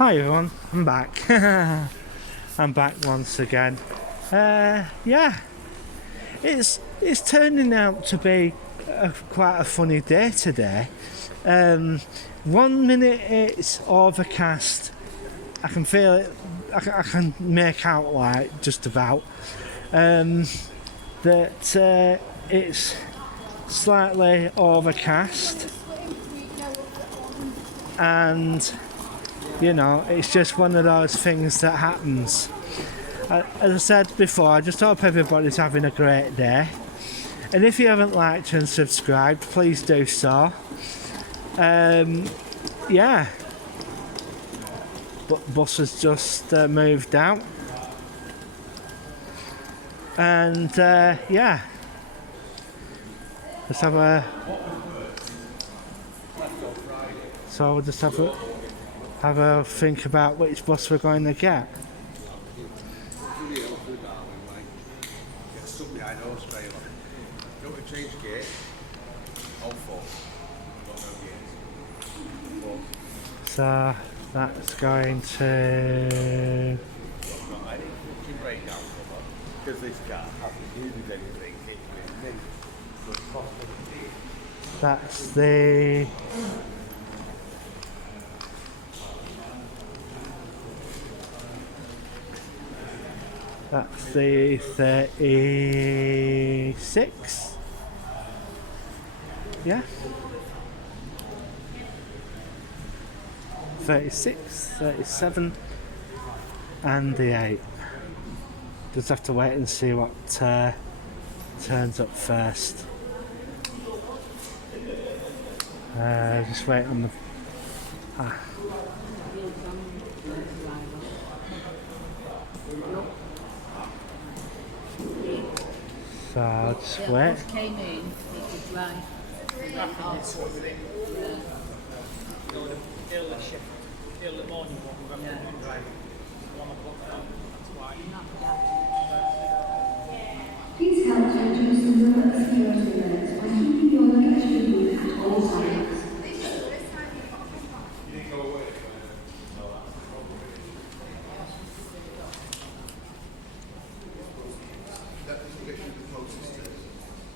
Hi everyone, I'm back. I'm back once again. Yeah, it's turning out to be quite a funny day today. 1 minute it's overcast. I can feel it. I can make out like just about that it's slightly overcast, and you know, it's just one of those things that happens. As I said before, I just hope everybody's having a great day. And if you haven't liked and subscribed, please do so. Yeah. But bus has just moved out. And yeah. Let's have a... So we'll just have a think about which bus we're going to get. So that's going to... That's the... That's the 36. Yeah. 36, 37 and the 8. Just have to wait and see what turns up first. Just wait on the... So I'll just wait. Came in, it was right. Early morning walk, we've got to drive 1 o'clock down, that's why. Please help to reduce the number of security alerts by keeping your luggage with you at all times.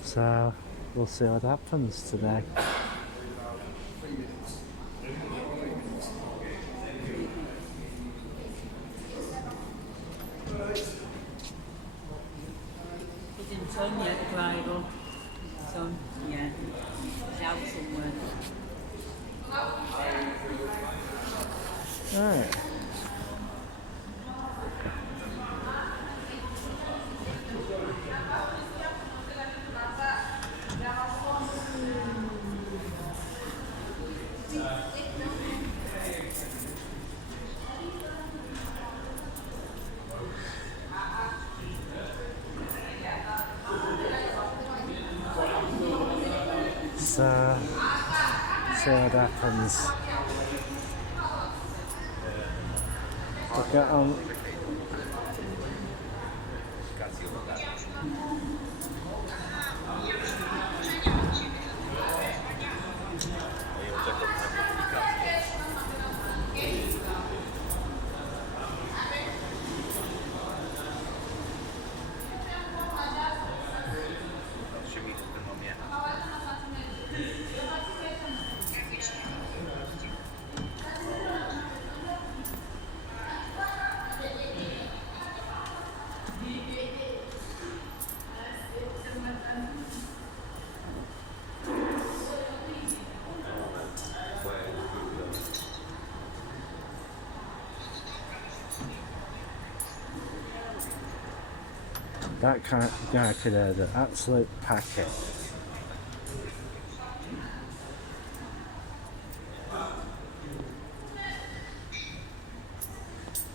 So we'll see what happens today. He didn't turn yet, the bridle. So, yeah, he's out somewhere. Alright. So, see what happens. We'll get on. That kind of guy could have an absolute packet.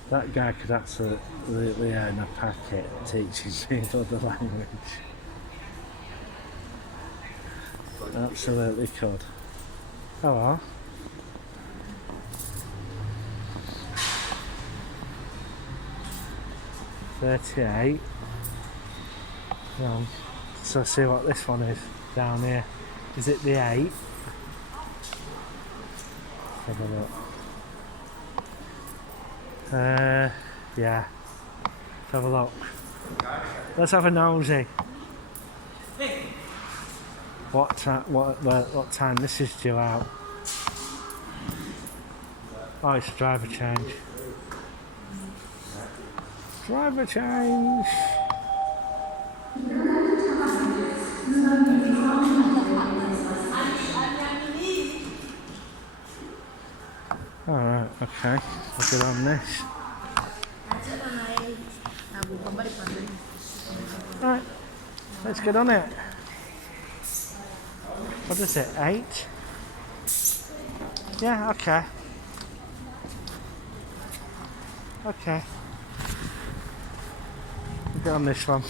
That guy could absolutely earn a packet teaching me another language. Absolutely could. Oh well. $38. So see what this one is down here. Is it the 8? Let's have a look. Yeah. Let's have a look. Let's have a nosy. What time this is due out? Oh, it's driver change. Driver change. Alright, okay. I'll get on this. Right, let's get on it. What is it, 8? Yeah, okay. Okay. We'll get on this one.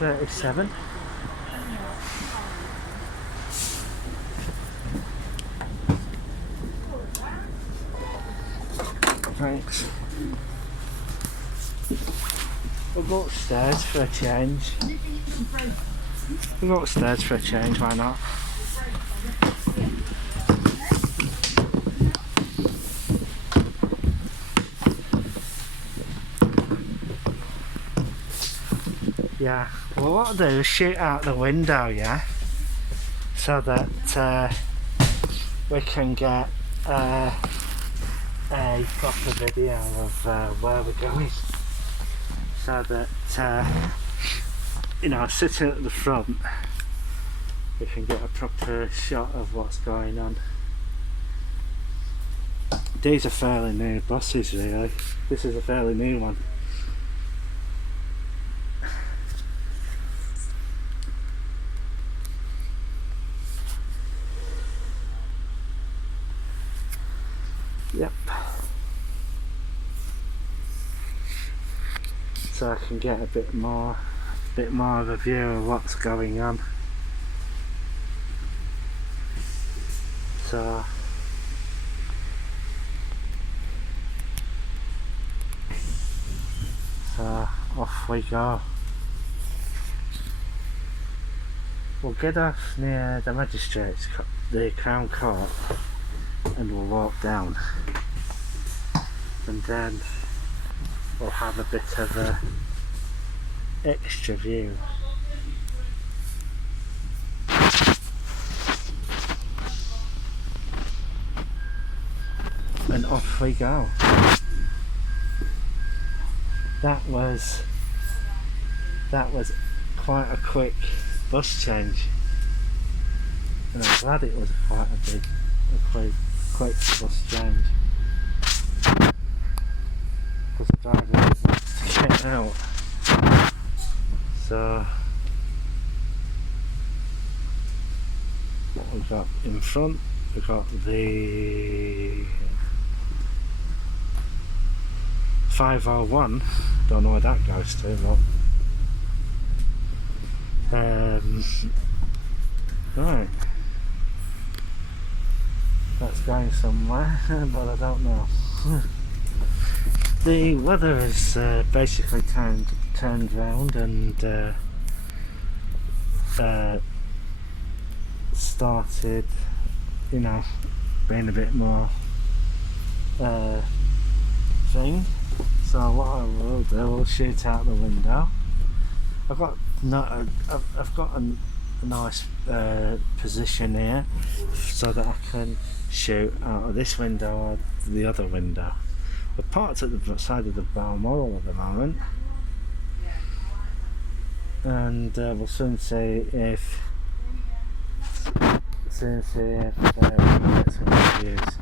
$37. Thanks. We'll go upstairs for a change. We'll go upstairs for a change, why not? Yeah, well what I'll do is shoot out the window, yeah? So that we can get a proper video of where we're going. So that, you know, sitting at the front, we can get a proper shot of what's going on. These are fairly new buses, really. This is a fairly new one. Yep. So I can get a bit more of a view of what's going on. So off we go. We'll get off near the magistrate's, the Crown Court, and we'll walk down, and then we'll have a bit of a extra view. And off we go. That was quite a quick bus change, and I'm glad it was quite a quick bus change, because the driver wants to get out. So what we've got in front, we've got the 501, don't know where that goes to, but right, that's going somewhere, but I don't know. The weather has basically turned round and started, you know, being a bit more thing. So what I will do, I'll shoot out the window. I've got a nice position here, so that I can shoot out of this window or the other window. We're parked at the side of the Balmoral at the moment, and we'll soon see if we get some reviews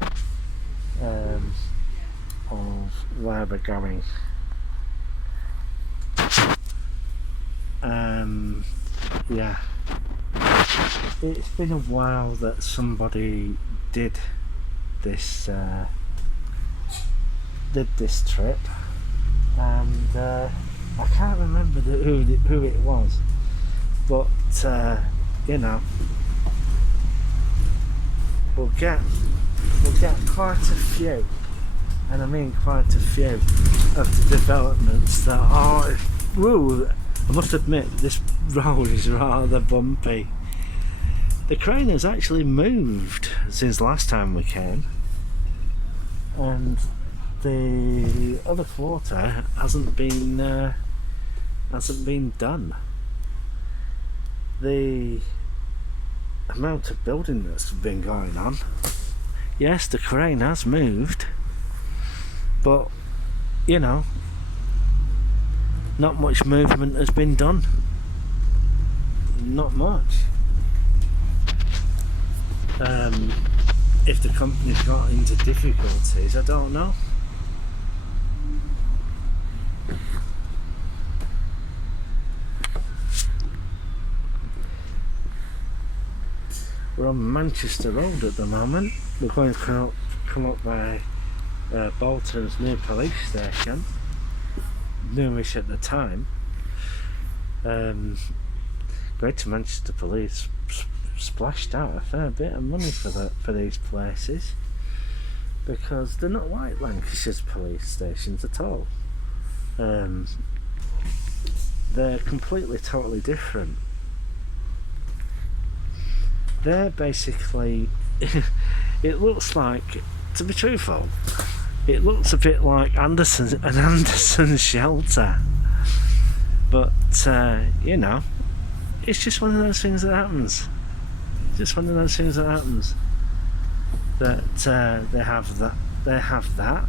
of where we're going. Yeah, it's been a while that somebody did this trip, and I can't remember who it was, but you know, we'll get quite a few, and I mean quite a few, of the developments that are I must admit, this road is rather bumpy. The crane has actually moved since last time we came, and the other quarter hasn't been done. The amount of building that's been going on, yes, the crane has moved, but you know, not much movement has been done. Not much. If the company's got into difficulties, I don't know. We're on Manchester Road at the moment. We're going to come up by Bolton's new police station. Newish at the time. Greater Manchester Police splashed out a fair bit of money for these places, because they're not like Lancashire's police stations at all. They're completely, totally different. They're basically, it looks like, to be truthful, it looks a bit like an Anderson shelter, but you know, it's just one of those things that happens. Just one of those things that happens. That they have that,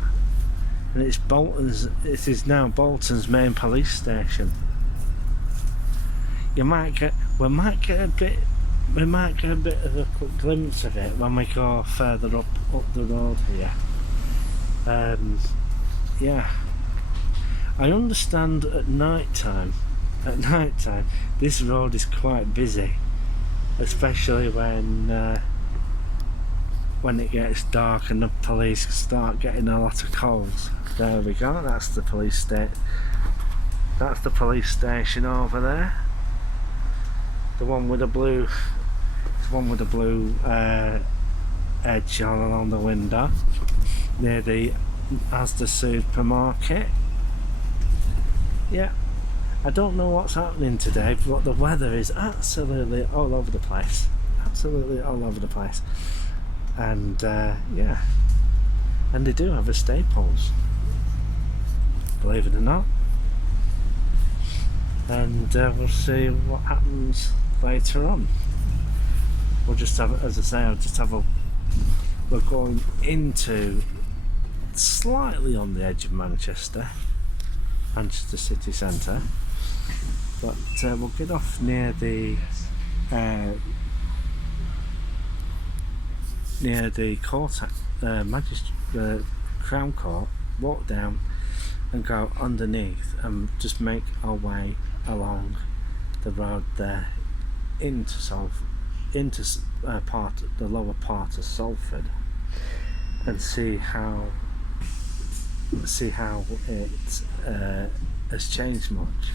and it's Bolton's. It is now Bolton's main police station. We might get a bit of a quick glimpse of it when we go further up the road here. Yeah, I understand at night time this road is quite busy, especially when it gets dark and the police start getting a lot of calls. There we go, that's the police station over there, the one with the blue edge on the window near the Asda supermarket. Yeah, I don't know what's happening today, but the weather is absolutely all over the place. And yeah, and they do have a Staples, believe it or not. And we'll see what happens later on. We'll just have, as I say, we're going into slightly on the edge of Manchester city centre, but we'll get off near the court, Crown Court, walk down and go underneath and just make our way along the road there into the lower part of Salford, and see how it has changed much.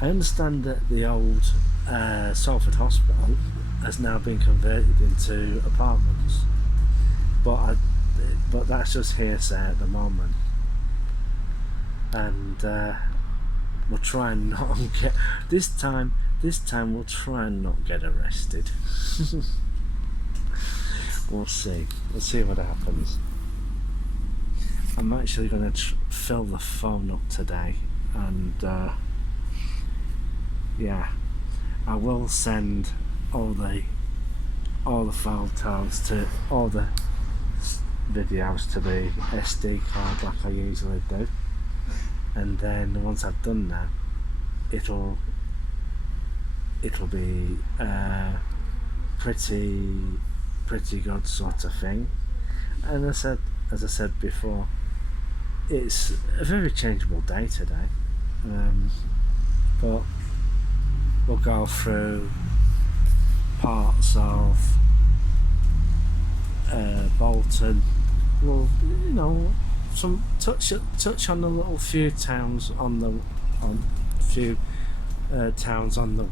I understand that the old Salford Hospital has now been converted into apartments, but that's just hearsay at the moment, and we'll try and not get this time we'll try and not get arrested. We'll see what happens. I'm actually going to fill the phone up today, and yeah, I will send all the photos to all the videos to the SD card like I usually do, and then once I've done that, it'll be pretty good sort of thing. And as I said before, it's a very changeable day today, but we'll go through parts of Bolton. We'll, you know, some touch on the little few towns on the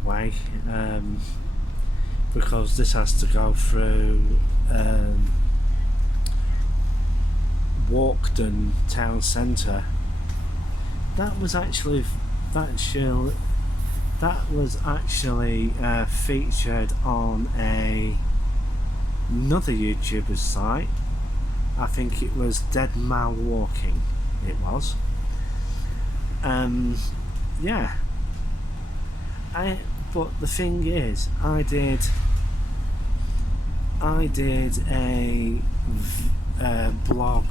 way, because this has to go through Walkden town centre. That was actually that was actually featured on another YouTuber's site. I think it was Dead Mal Walking. It was. Yeah. But the thing is, I did a blog.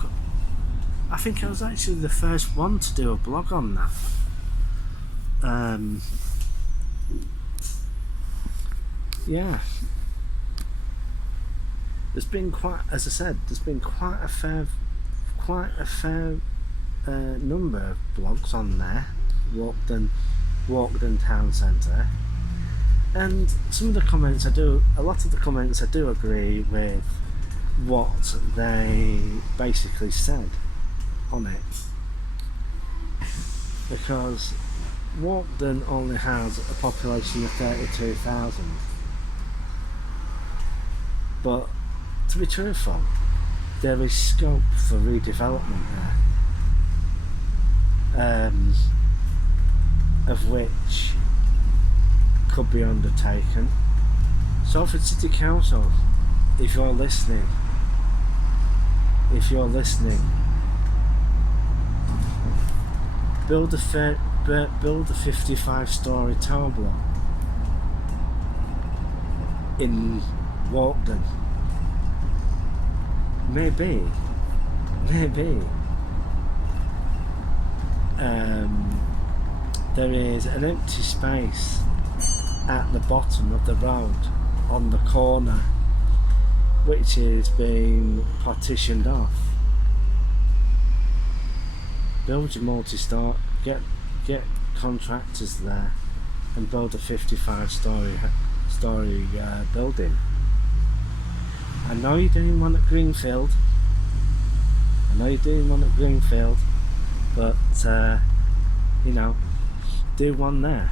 I think I was actually the first one to do a blog on that. Yeah. There's been quite a fair number of blogs on there. Walkden Town Centre, and a lot of the comments I do agree with what they basically said on it, because Walkden only has a population of 32,000, but to be truthful, there is scope for redevelopment there, of which could be undertaken. Salford City Council, if you're listening, build a 55-storey tower block in Walkden. Maybe. There is an empty space at the bottom of the road on the corner, which is being partitioned off. Build your multi-store, get contractors there, and build a 55-storey building. I know you're doing one at Greenfield. But do one there.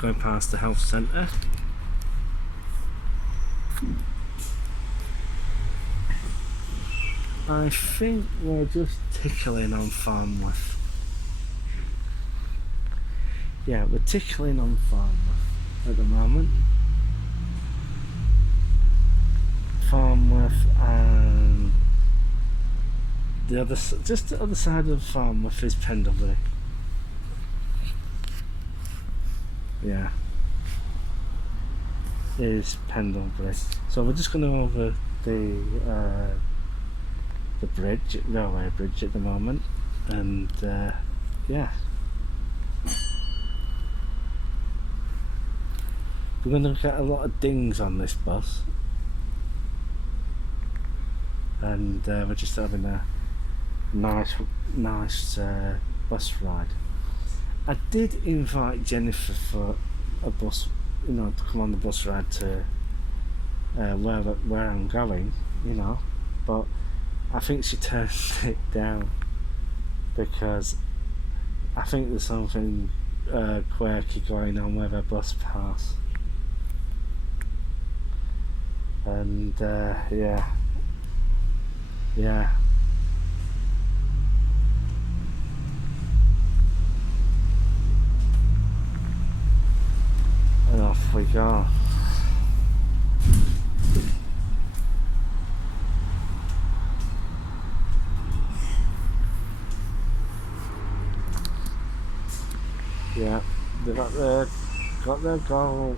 Going past the health centre. I think we're just tickling on Farnworth. Yeah, we're tickling on Farnworth at the moment. Farnworth and the other side of Farnworth is Pendlebury. Yeah, is Pendlebury. So we're just going over the railway bridge at the moment, and yeah, we're going to get a lot of dings on this bus, and we're just having a nice bus ride. I did invite Jennifer for a bus, to come on the bus ride to where I'm going, but I think she turned it down because I think there's something quirky going on with her bus pass, and yeah. And off we go. Yeah, they got their goal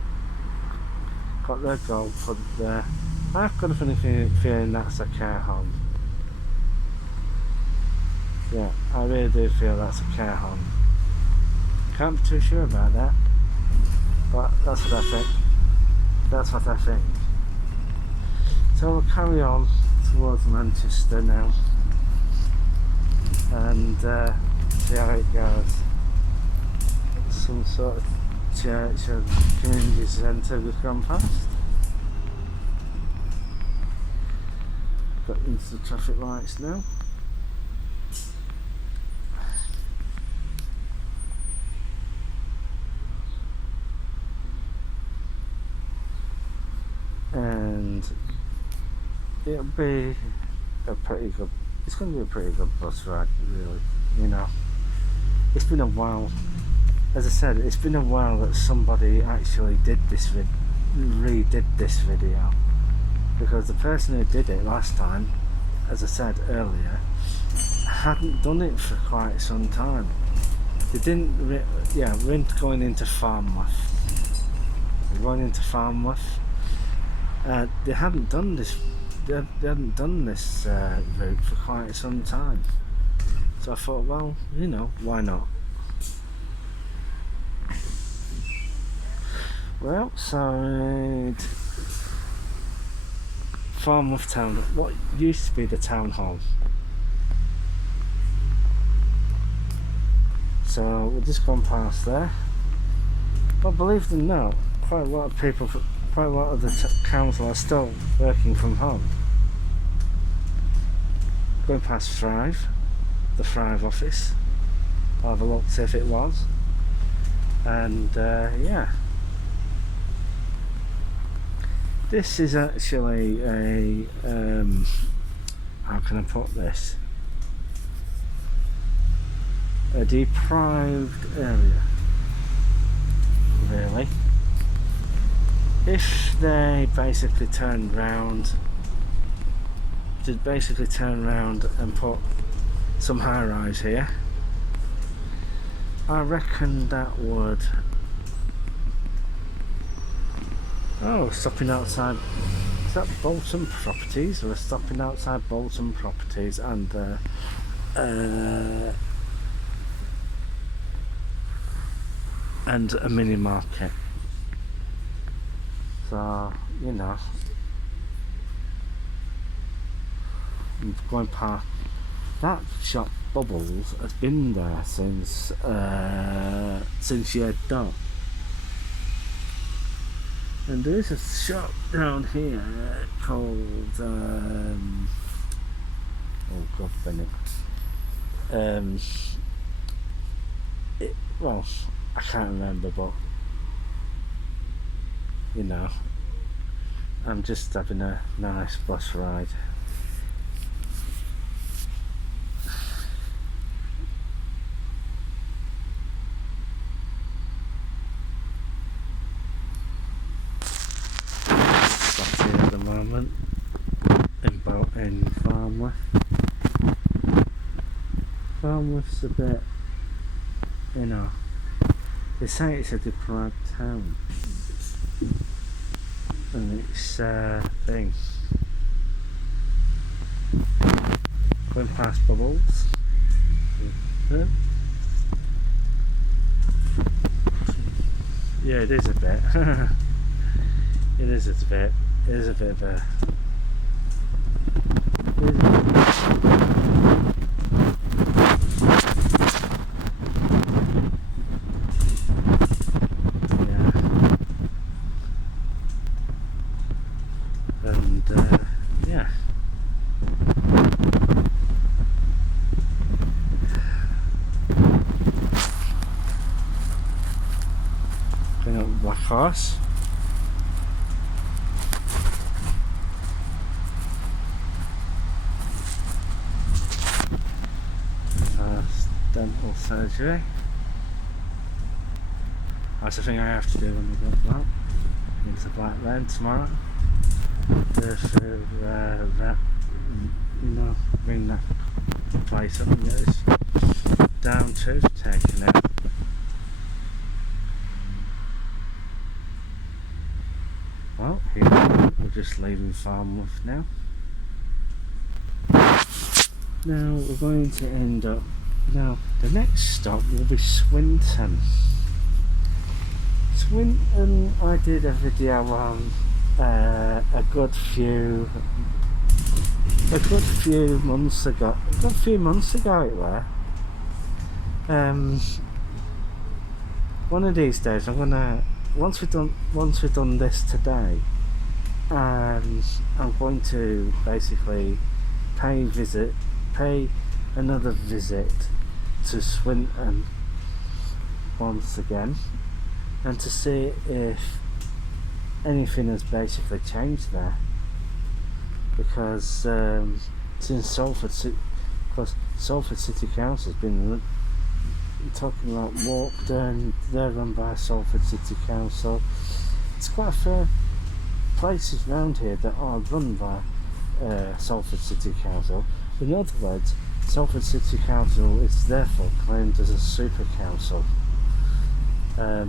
put there. I've got a funny feeling that's a care home. Yeah, I really do feel that's a care home. Can't be too sure about that, but that's what I think. So we'll carry on towards Manchester now and see how it goes. Some sort of church or community centre we've gone past. Got into the traffic lights now. And it'll be it's going to be a pretty good bus ride, really, it's been a while. As I said, it's been a while that somebody actually redid this video, because the person who did it last time, as I said earlier, hadn't done it for quite some time. They didn't. We're going into Farmworth. We're going into Farmworth. They hadn't done this. They hadn't done this route for quite some time. So I thought, well, why not? We're outside Farmworth Town, what used to be the town hall. So we've just gone past there. But believe it or not, quite a lot of the council are still working from home. Going past Thrive, the Thrive office. I'll have a look, see if it was. And yeah. This is actually a, how can I put this? A deprived area, really. If they basically turned round and put some high-rise here, I reckon that would... Oh, stopping outside. Is that Bolton Properties? We're stopping outside Bolton Properties and a mini market. So I'm going past that shop. Bubbles has been there since year dot. And there is a shop down here called oh God, Bennett. Well, I can't remember, but I'm just having a nice bus ride. Moment in Farmworth. Farmworth's a bit, they say it's a deprived town, and it's thing. Going past Bubbles. Yeah, it is a bit. It is a bit. It is a bit of a... Yeah. And yeah. Going up Black Horse. Dental surgery. That's the thing I have to do when we go back into Black Lane tomorrow. Bring that place up and get this down to taken out. Well, here we're just leaving Farmworth now. Now we're going to end up. Now, the next stop will be Swinton. Swinton, I did a video on a good few months ago. A few months ago it were. One of these days I'm gonna, once we've done this today, I'm going to basically pay another visit to Swinton once again, and to see if anything has basically changed there, because since Salford City Council has been talking about Walkden, they're run by Salford City Council. It's quite a fair places around here that are run by Salford City Council. In other words, Salford City Council is therefore claimed as a super council. There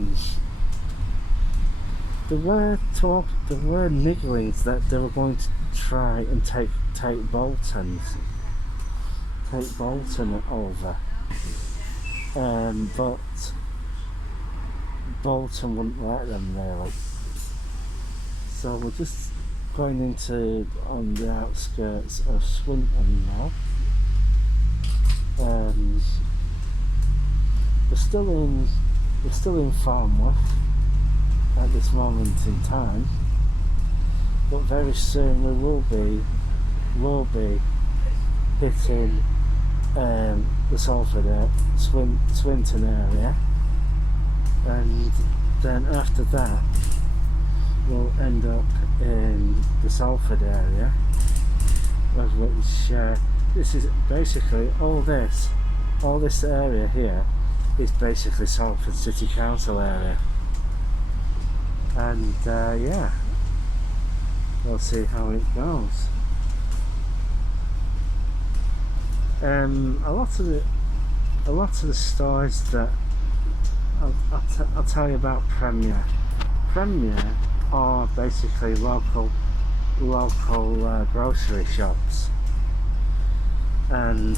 were nigglings that they were going to try and take Bolton over, but Bolton wouldn't let them really. So we're just going into on the outskirts of Swinton now. We're still in Farmworth at this moment in time, but very soon we will be hitting the Salford Swinton area, and then after that we'll end up in the Salford area, of which this is basically all this area here is basically Salford City Council area, and yeah, we'll see how it goes. A lot of the stories that I'll tell you about Premier are basically local grocery shops, and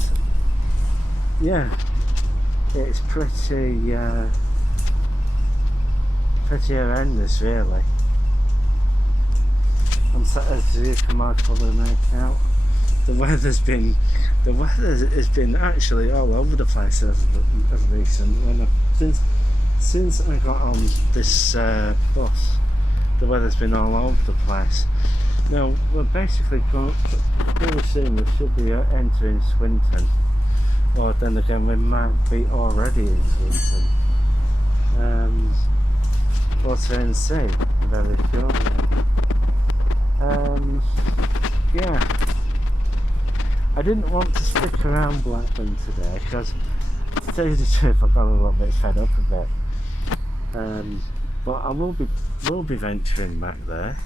yeah, it's pretty horrendous really. As you can probably make out, the weather has been actually all over the place as recent. Since I got on this bus, the weather's been all over the place. Now we're basically very soon we should be entering Swinton, or then again we might be already in Swinton. We'll soon see very shortly. Yeah, I didn't want to stick around Blackburn today because, to tell you the truth, I got a little bit fed up a bit. But I will be venturing back there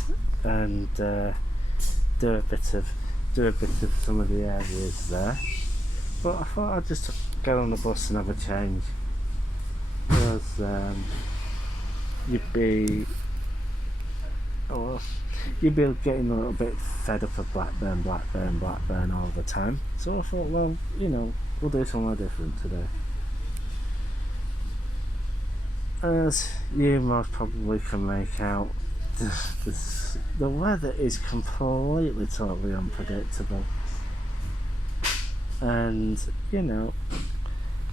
and do a bit of some of the areas there. But I thought I'd just get on the bus and have a change, because you'd be getting a little bit fed up of Blackburn all the time. So I thought, well, we'll do something different today. As you most probably can make out, the weather is completely, totally unpredictable. And,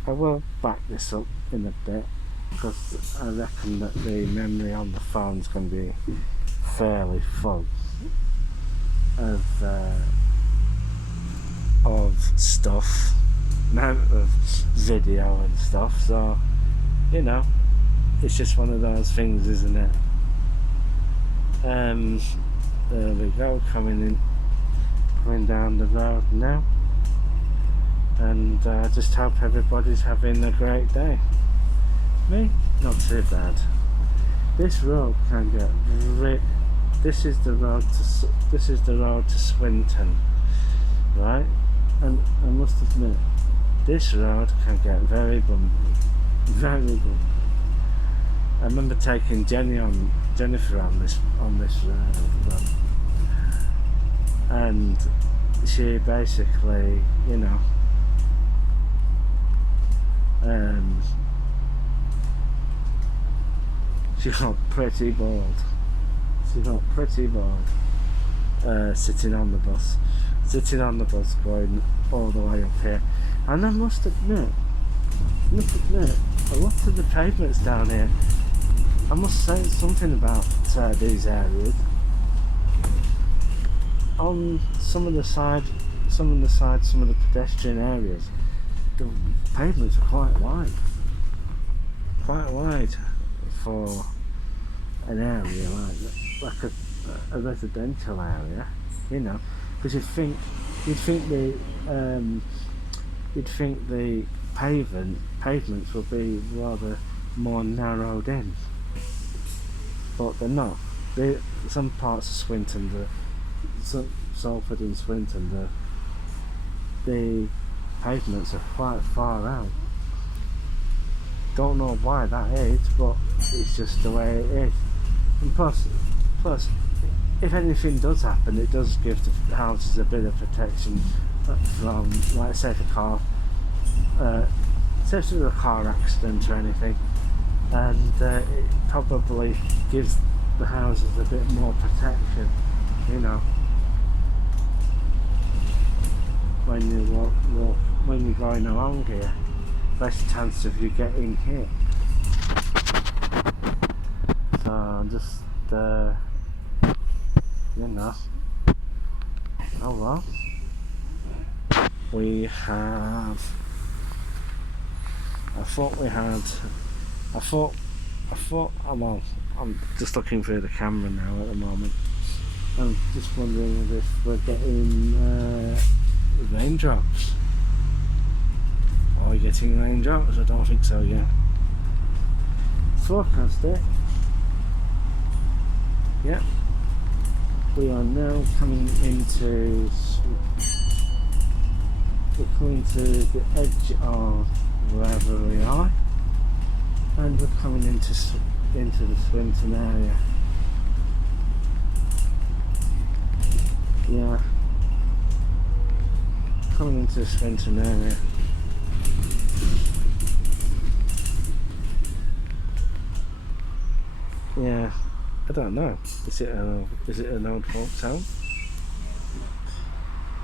I will back this up in a bit, because I reckon that the memory on the phone's going to be fairly full of stuff, of video and stuff, so it's just one of those things, isn't it? There we go, coming down the road now, and I just hope everybody's having a great day. Me, not too bad. This road can get this is the road to Swinton, right? And I must admit, this road can get very bumpy, very bumpy. I remember taking Jennifer on this run, and she basically, she got pretty bored. Sitting on the bus going all the way up here. And I must admit, a lot of the pavements down here, I must say something about these areas. On some of the pedestrian areas, the pavements are quite wide for an area like a residential area, because you'd think the pavements will be rather more narrowed in, but they're not. Some parts of Swinton, Salford and Swinton, the pavements are quite far out. Don't know why that is, but it's just the way it is. And plus, if anything does happen, it does give the houses a bit of protection from, like, say, if a car accident or anything, and it probably gives the houses a bit more protection, you know, when you're going along here, less chance of you getting hit. So just you know, oh well. I'm just looking through the camera now at the moment. I'm just wondering if we're getting raindrops. Are we getting raindrops? I don't think so yet. Forecast it. Yep. We are now coming into. We're coming to the edge of wherever we are, and we're coming into the Swinton area. Yeah. Coming into the Swinton area. Yeah, I don't know. Is it an old folks home?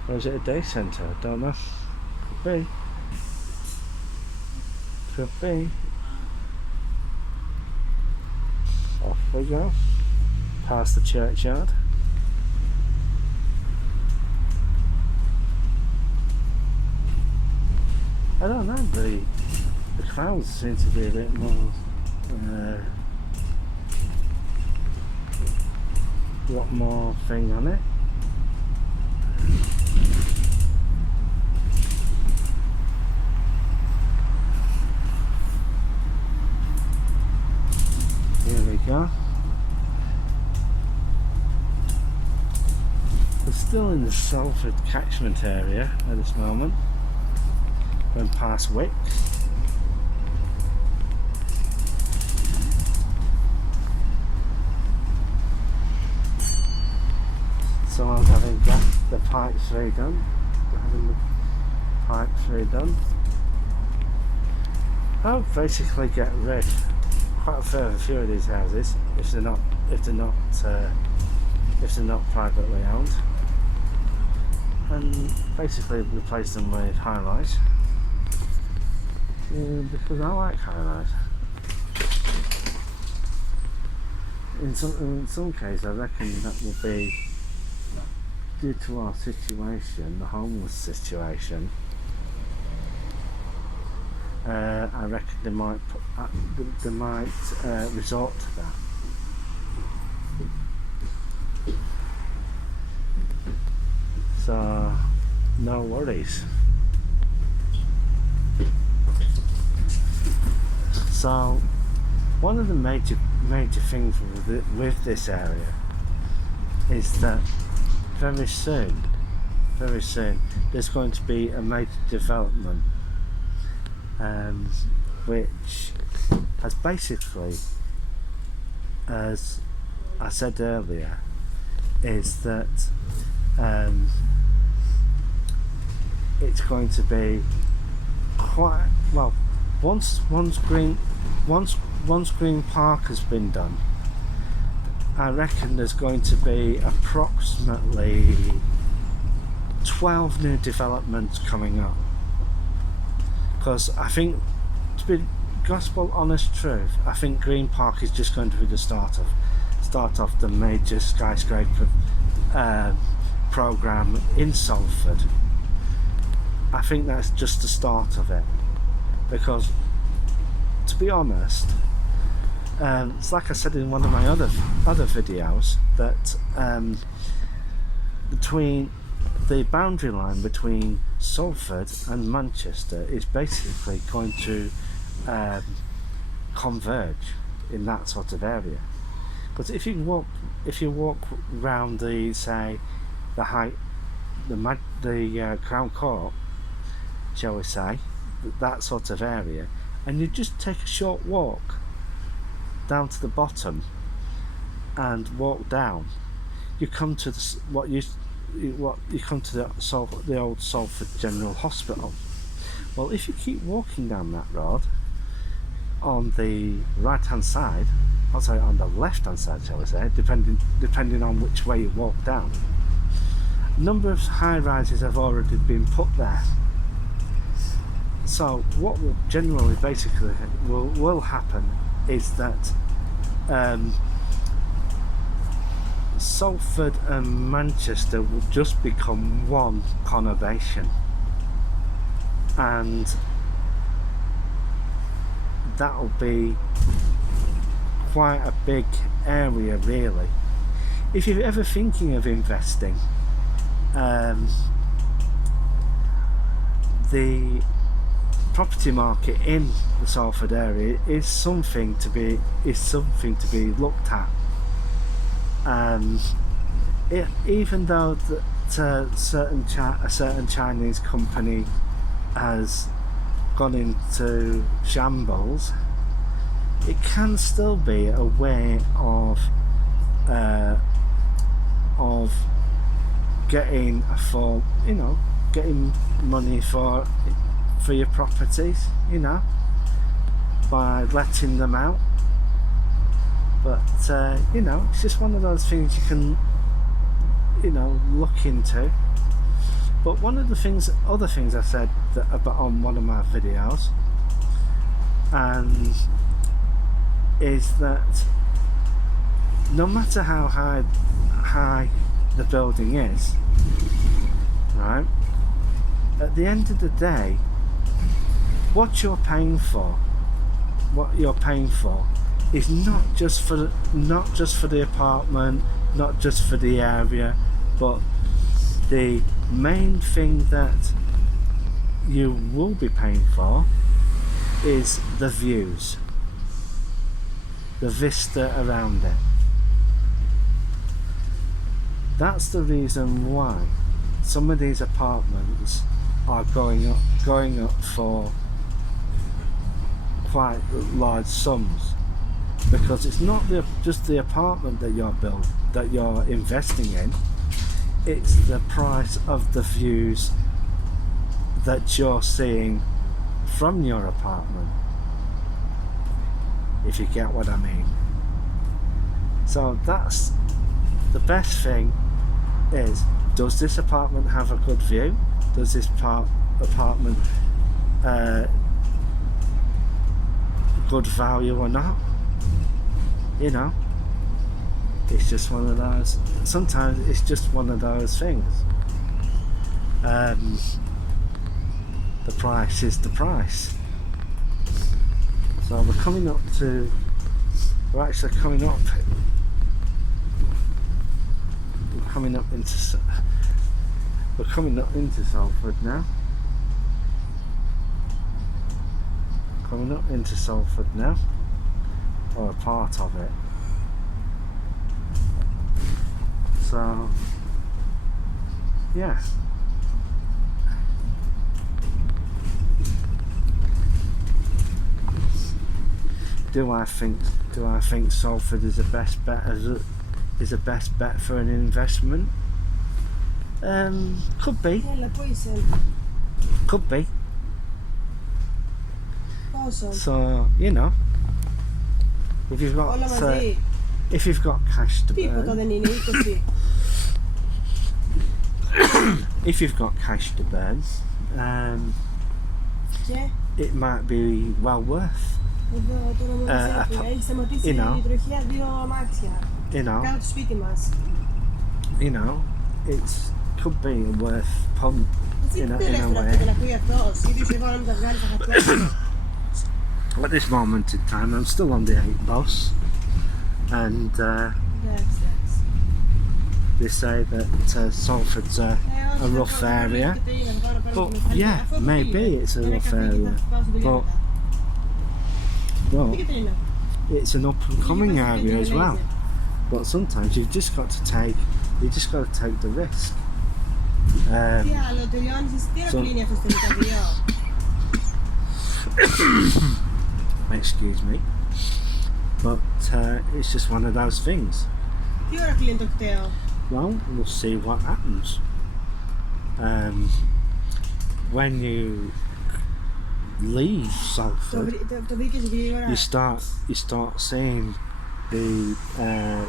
Or is it a day centre? I don't know. Could be. Could be. Off we go. Past the churchyard. I don't know, the clouds seem to be a bit more lot more thing on it. Here we go. We're still in the Salford catchment area at this moment. Going past Wick. Someone's having the pipes redone. Having the pipes redone. I'll basically get rid quite a fair few of these houses if they're not privately owned, and basically replace them with high-rise. Because I like high-rise. In some cases, I reckon that will be due to our situation, the homeless situation. I reckon they might resort to that. So no worries. So one of the major things with this area is that very soon there's going to be a major development, which has basically, as I said earlier, is that it's going to be quite well. Once Green Park has been done, I reckon there's going to be approximately 12 new developments coming up. Because I think, to be gospel honest truth, I think Green Park is just going to be the start of the major skyscraper program in Salford. I think that's just the start of it. Because, to be honest, it's like I said in one of my other videos, that between the boundary line between Salford and Manchester is basically going to converge in that sort of area. Because if you walk round the Crown Court, shall we say, that sort of area, and you just take a short walk down to the bottom and walk down, you come to the old Salford General Hospital. Well, if you keep walking down that road, on the right hand side, also on the left hand side, shall we say, depending on which way you walk down, a number of high rises have already been put there. So what will generally basically will happen is that Salford and Manchester will just become one conurbation, and that'll be quite a big area really. If you're ever thinking of investing, the property market in the Salford area is something to be looked at. Even though a certain Chinese company has gone into shambles, it can still be a way of getting getting money for your properties, by letting them out. But it's just one of those things you can look into. But one of the other things I said about on one of my videos, and is that no matter how high the building is, right, at the end of the day, what you're paying for is not just for the apartment, not just for the area, but the main thing that you will be paying for is the views, the vista around it. That's the reason why some of these apartments are going up for quite large sums, because it's not just the apartment that you're investing in, it's the price of the views that you're seeing from your apartment, if you get what I mean. So that's the best thing, is, does this apartment have a good view? Does this apartment good value or not? It's just one of those. Sometimes it's just one of those things. The price is the price. So we're coming up into Salford now. Coming up into Salford now, or a part of it. So yeah. Do I think Salford is the best bet for an investment? Could be. Could be. So if you've got cash to burn, it might be well worth. It could be worth punt, in a way. At this moment in time, I'm still on the 8 bus, and they say that Salford's a rough area. But yeah, maybe it's a rough area. But it's an up and coming area as well. But sometimes you've just got to take the risk. So, excuse me. But it's just one of those things. Well, we'll see what happens. When you leave Salford, you start seeing the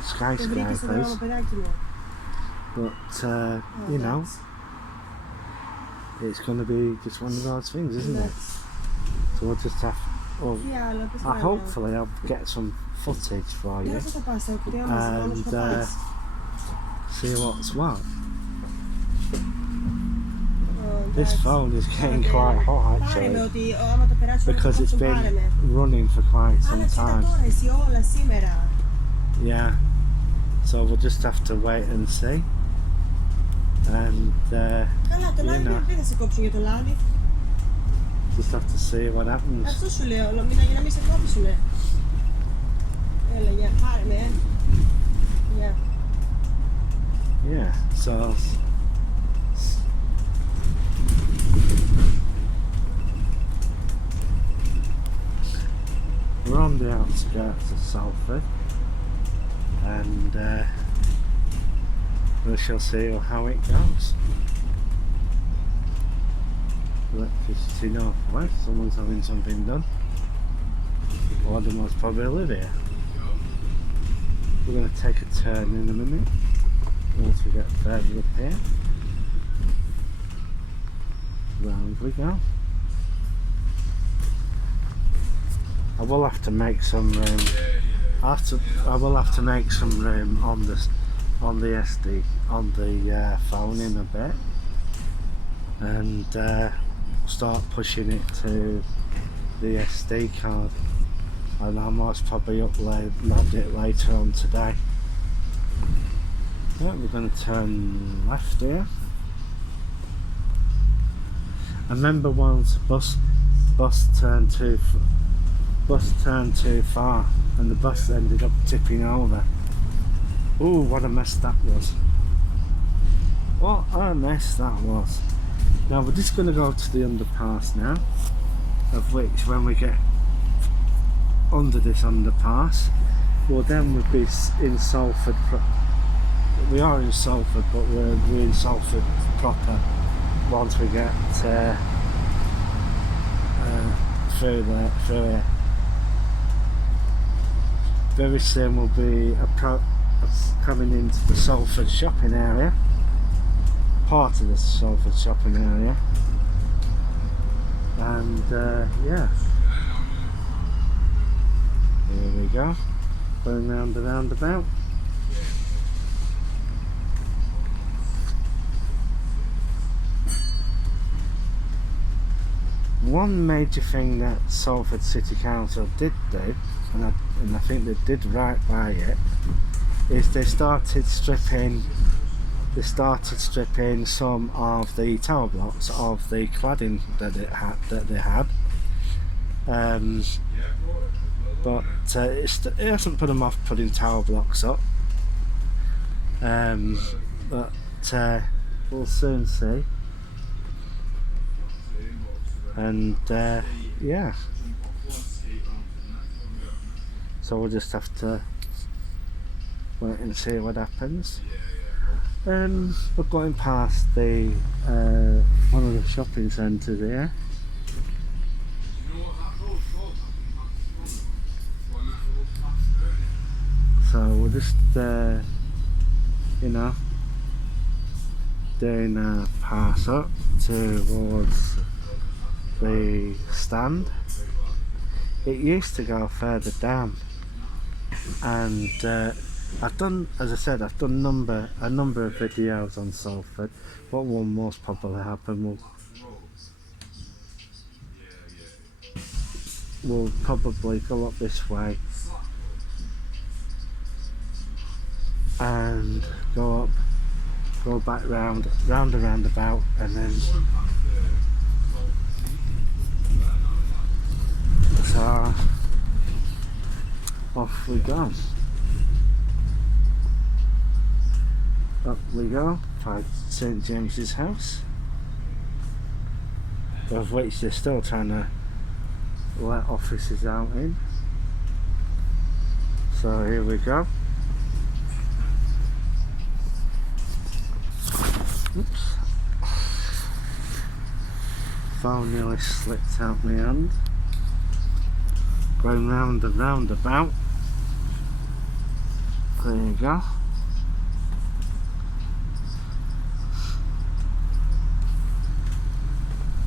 skyscrapers, but you know, it's going to be just one of those things, isn't it? So we'll just have, hopefully I'll get some footage for you and see what's what. This phone is getting quite hot actually, because it's been running for quite some time. Yeah, so we'll just have to wait and see. And you know, just have to see what happens. Yeah, so we're on the outskirts of Salford, and we shall see how it goes. Electricity northwest, someone's having something done, or they must probably live here. We're going to take a turn in a minute once we get further up here. Round we go. I will have to make some room. I will have to make some room on the phone in a bit, and start pushing it to the SD card, and I might probably upload it later on today. Yeah, we're going to turn left here. I remember once a bus turned too far, and the bus ended up tipping over. Ooh, what a mess that was. What a mess that was. Now we're just going to go to the underpass now, of which when we get under this underpass, well then we'll be in Salford. We are in Salford, but we're in Salford proper once we get through here. Very soon we'll be coming into the Salford shopping area, part of the Salford shopping area, and yeah, here we go, going round the roundabout. One major thing that Salford City Council did do, and I think they did right by it, is they started stripping some of the tower blocks of the cladding that they had. But it hasn't put them off putting tower blocks up. But we'll soon see. And yeah, so we'll just have to wait and see what happens. We're going past the one of the shopping centres here. So we're just you know, doing a pass up towards the stand. It used to go further down, and I've done a number of videos on Salford. What will most probably happen will probably go up this way and go up go back round the roundabout, and then so off we go. Up we go by St James's House, of which they're still trying to let officers out in. So here we go. Oops. Phone nearly slipped out my hand. Going round and roundabout. There you go.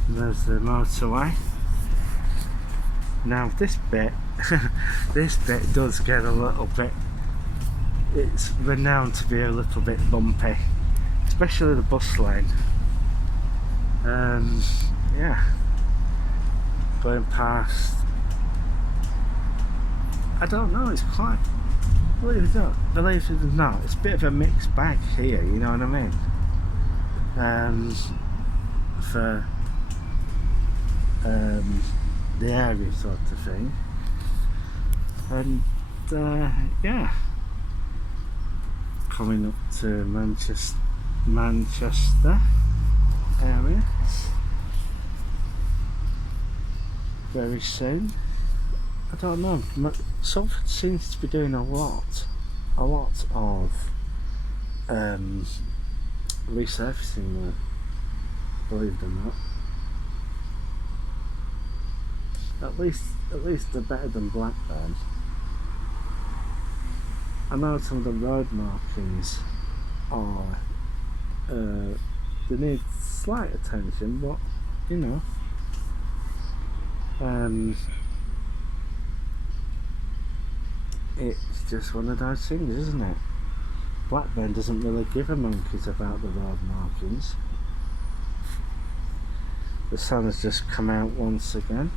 There's the motorway. Now this bit, this bit does get a little bit, it's renowned to be a little bit bumpy, especially the bus lane. Yeah, going past, I don't know, it's quite, believe it or not, it's a bit of a mixed bag here, you know what I mean? For the area sort of thing, and yeah, coming up to Manchester area very soon. I don't know, Salford seems to be doing a lot of resurfacing work, believe it or not. At least they're better than Blackburn. I know some of the road markings are they need slight attention, but you know, it's just one of those things, isn't it? Blackburn doesn't really give a monkeys about the road markings. The sun has just come out once again,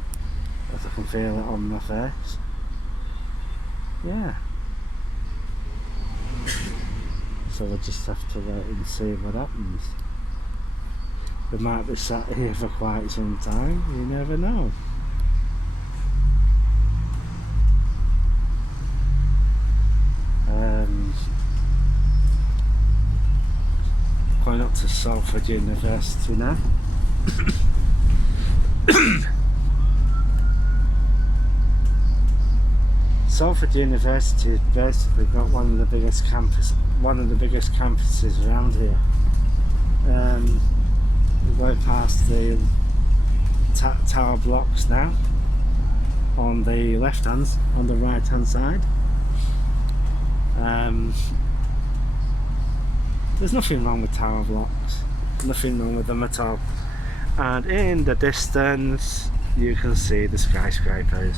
as I can feel it on my face. Yeah. So we'll just have to wait and see what happens. We might be sat here for quite some time, you never know. Going up to Salford University now. Salford University has basically got one of the biggest campuses around here. We're going past the tower blocks now on the on the right hand side. There's nothing wrong with tower blocks, nothing wrong with them at all. And in the distance you can see the skyscrapers,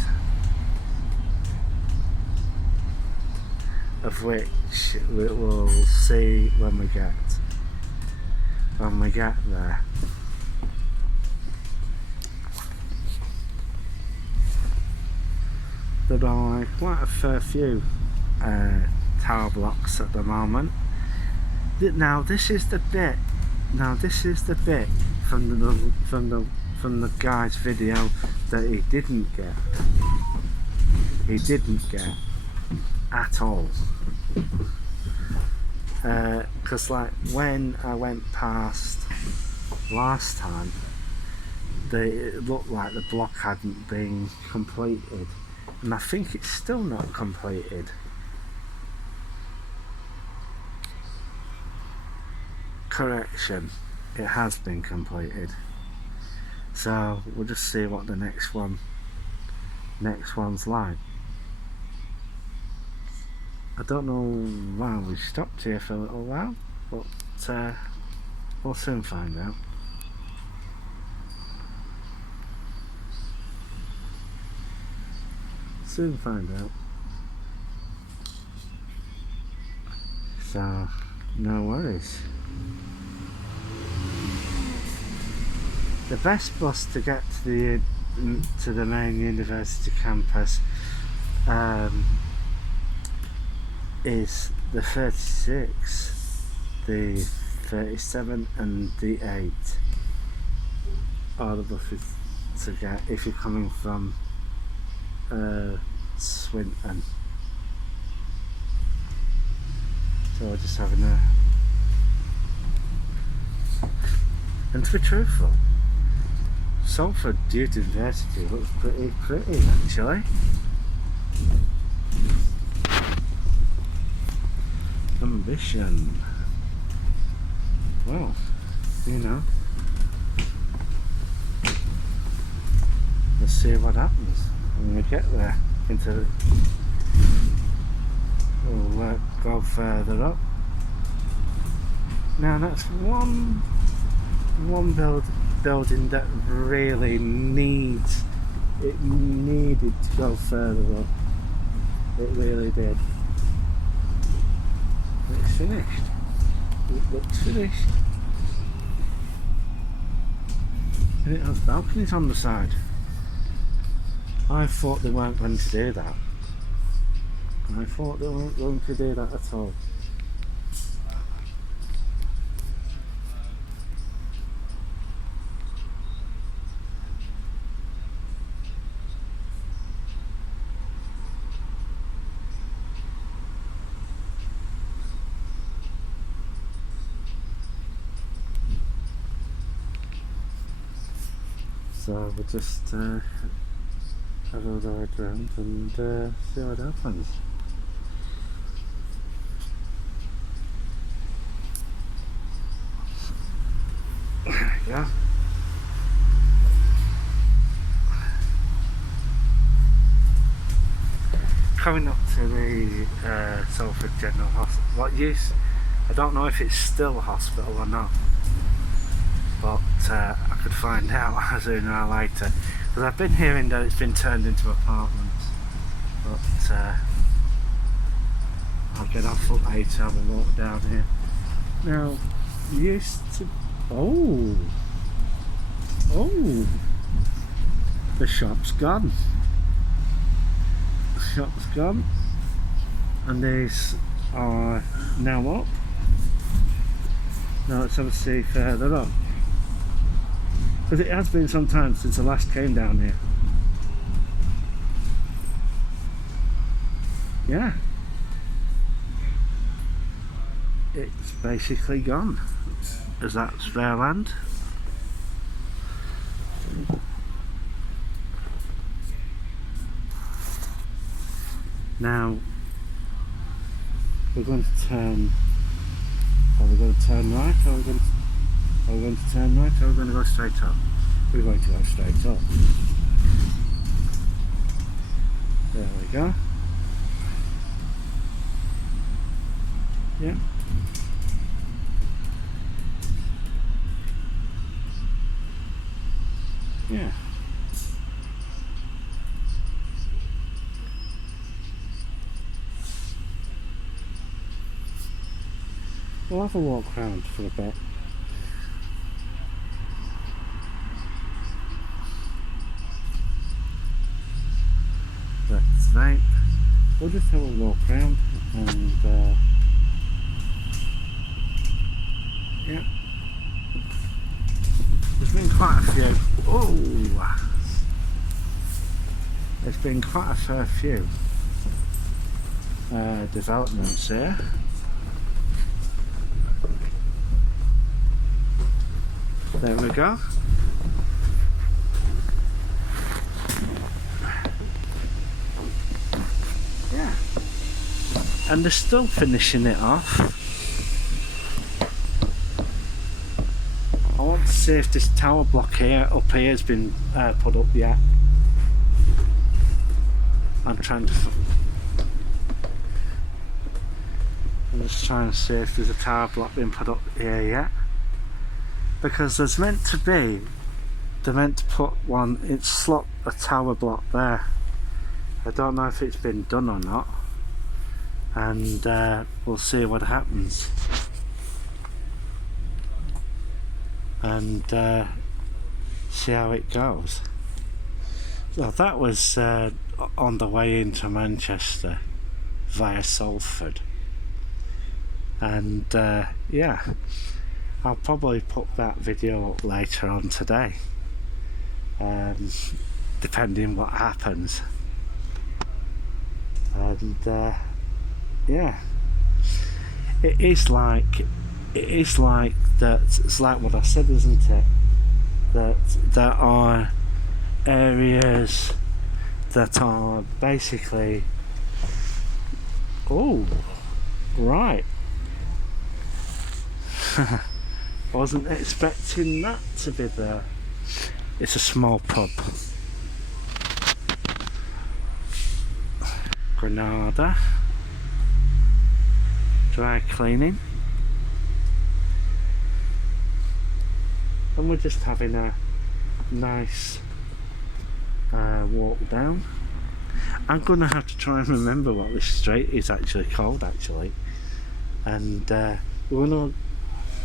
of which we will see when we get there. There are quite a fair few tower blocks at the moment. Now this is the bit from the guy's video that he didn't get at all, because like when I went past last time, it looked like the block hadn't been completed, and I think it's still not completed. Correction, it has been completed. So we'll just see what the next one's like. I don't know why we stopped here for a little while, but we'll soon find out. Soon find out. So no worries. The best bus to get to the main university campus is the 36, the 37 and the 8 are the buses to get if you're coming from Swinton. So we're just having a... And to be truthful, Salford University looks pretty actually. Ambition. Well, you know. Let's see what happens when we get there. We'll go further up. Now that's one building that really needed to go further up. It really did. It's finished. It looks finished. And it has balconies on the side. I thought they weren't going to do that. I thought they weren't going to do that at all. So we'll just have a ride around and see what happens. Yeah. Coming up to the Salford General Hospital. I don't know if it's still a hospital or not, but I could find out sooner or later. Because I've been hearing that it's been turned into apartments, but I'll get off up later, have a walk down here. Now, used to... Oh, the shop's gone. The shop's gone, and these are now up. Now let's have a see further up, because it has been some time since I last came down here. Yeah, it's basically gone. Is that spare land? Now we're going to turn. Are we going to turn right? Are we going to turn right? Or are we going to go straight up? We're going to go straight up. There we go. Yeah. Yeah. We'll have a walk round for a bit. But tonight we'll just have a walk round and yeah. There's been quite a few. There's been quite a fair few developments here. There we go. Yeah. And they're still finishing it off. I want to see if this tower block up here has been put up yet. I'm just trying to see if there's a tower block being put up here yet. Because they're meant to put one, slot a tower block there. I don't know if it's been done or not, and we'll see what happens, and see how it goes. So that was on the way into Manchester via Salford, and yeah. I'll probably put that video up later on today, depending what happens. And yeah, it is like that. It's like what I said, isn't it? That there are areas that are basically, oh, right. Wasn't expecting that to be there. It's a small pub. Granada. Dry cleaning. And we're just having a nice walk down. I'm gonna have to try and remember what this street is actually called, and we're gonna.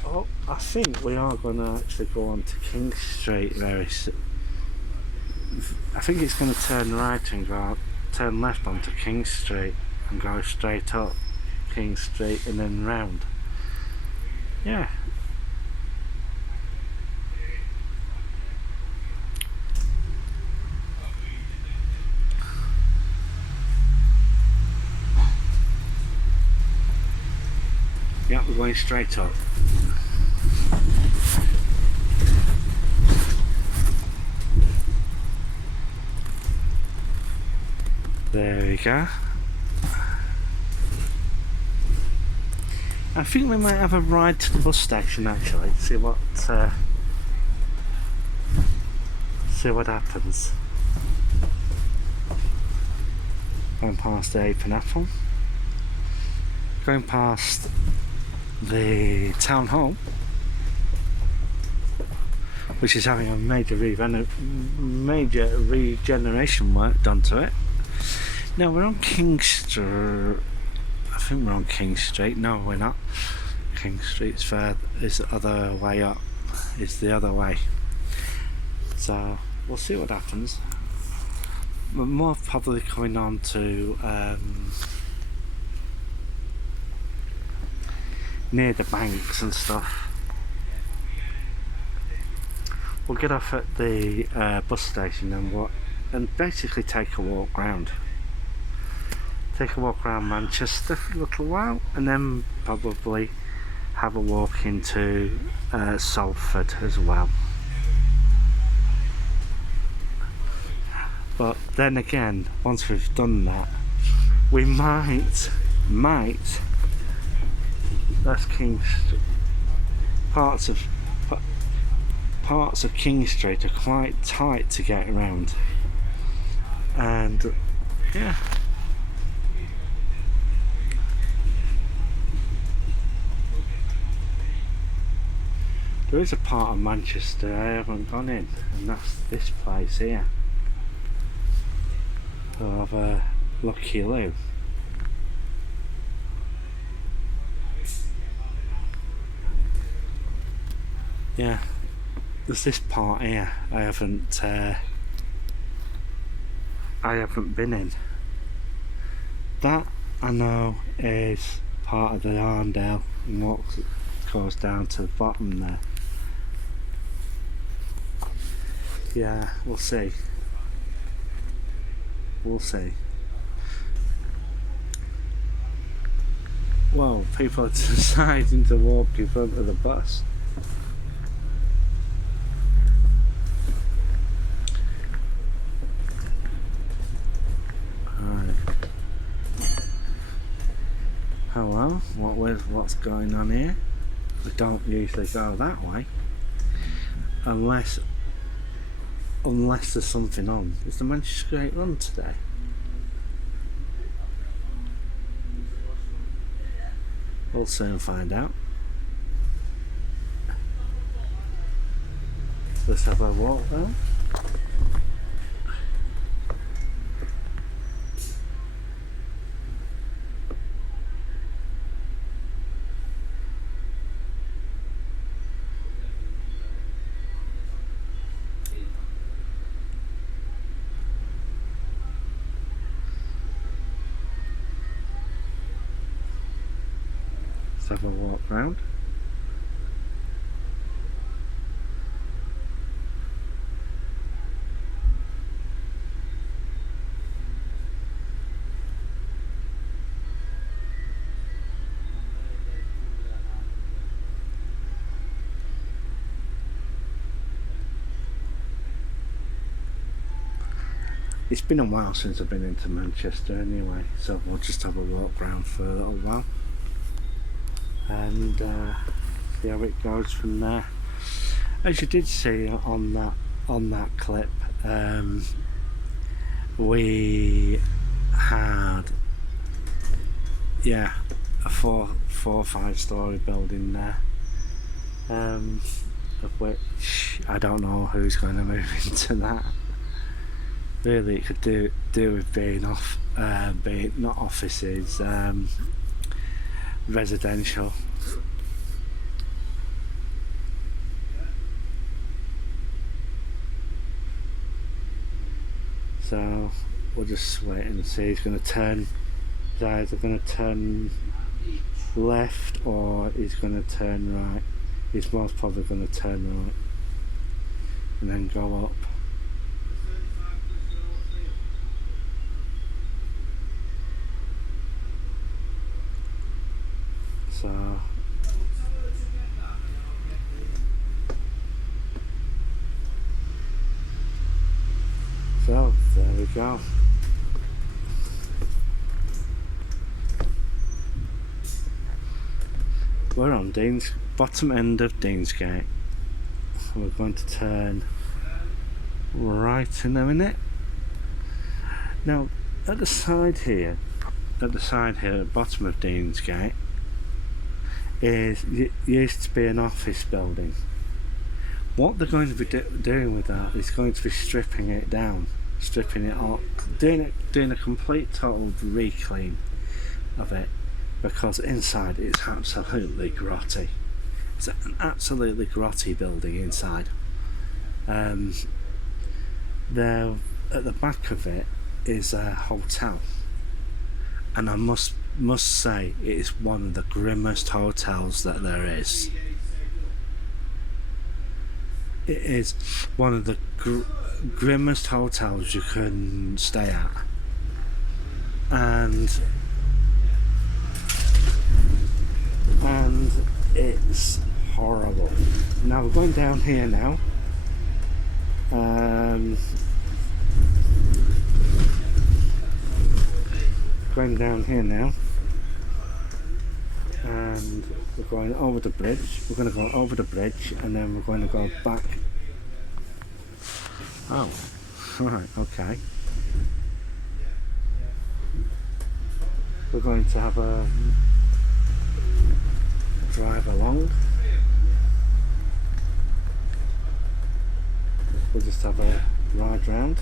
Oh, I think we are gonna actually go on to King Street very soon. I think it's gonna turn right and turn left onto King Street and go straight up King Street and then round. Yeah. Yeah, we're going straight up. There we go. I think we might have a ride to the bus station actually. See what happens. Going past the Ape and Apple. Going past the town hall, which is having a major regeneration work done to it. Now we're on King Street. I think we're on King Street. No, we're not. King Street's fair is the other way up. It's the other way. So we'll see what happens. We're more probably coming on to near the banks and stuff. We'll get off at the bus station and basically take a walk round. Take a walk around Manchester for a little while, and then probably have a walk into Salford as well. But then again, once we've done that, we might that's King Street. Parts of King Street are quite tight to get around, and yeah. There is a part of Manchester I haven't gone in, and that's this place here. Of Lucky Lou. Yeah, there's this part here I haven't been in. That I know is part of the Arndale and what goes down to the bottom there. Yeah, we'll see. We'll see. Well, people are deciding to walk in front of the bus. Alright. Hello, what's going on here? We don't usually go that way. Unless there's something on. Is the Manchester Great Run today? We'll soon find out. Let's have a walk now. Have a walk round. It's been a while since I've been into Manchester anyway, so we'll just have a walk round for a little while and see how it goes from there. As you did see on that clip, we had a four or 5 story building there, of which I don't know who's going to move into that. Really, it could do with being not offices, residential. So we'll just wait and see. He's going to turn. He's either going to turn left or he's going to turn right. He's most probably going to turn right and then go up. So there we go. We're on bottom end of Deansgate. We're going to turn right in a minute. Now at the side here, at the bottom of Deansgate, used to be an office building. What they're going to be doing with that is going to be stripping it down, stripping it up, doing a complete total re-clean of it, because inside it's absolutely grotty. It's an absolutely grotty building inside. There at the back of it is a hotel, and I must say it is one of the grimmest hotels that there is. It is one of the grimmest hotels you can stay at, and it's horrible. Now we're going down here now. Going down here now, and we're going over the bridge. We're going to go over the bridge and then we're going to go back. Oh, right, okay. We're going to have a drive along. We'll just have a ride round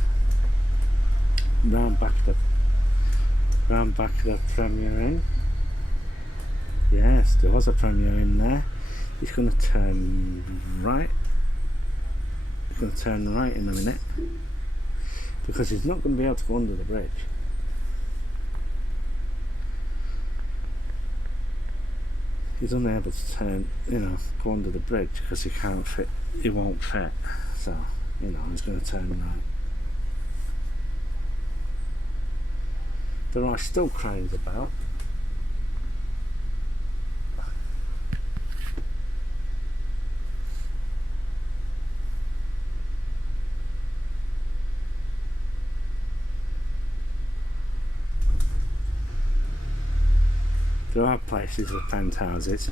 back the Premier Inn. Yes, there was a Premier Inn there. He's going to turn right. He's going to turn right in a minute, because he's not going to be able to go under the bridge. He's unable to turn, go under the bridge because he can't fit. He won't fit. So, he's going to turn right. There are still cranes about. There are places with penthouses,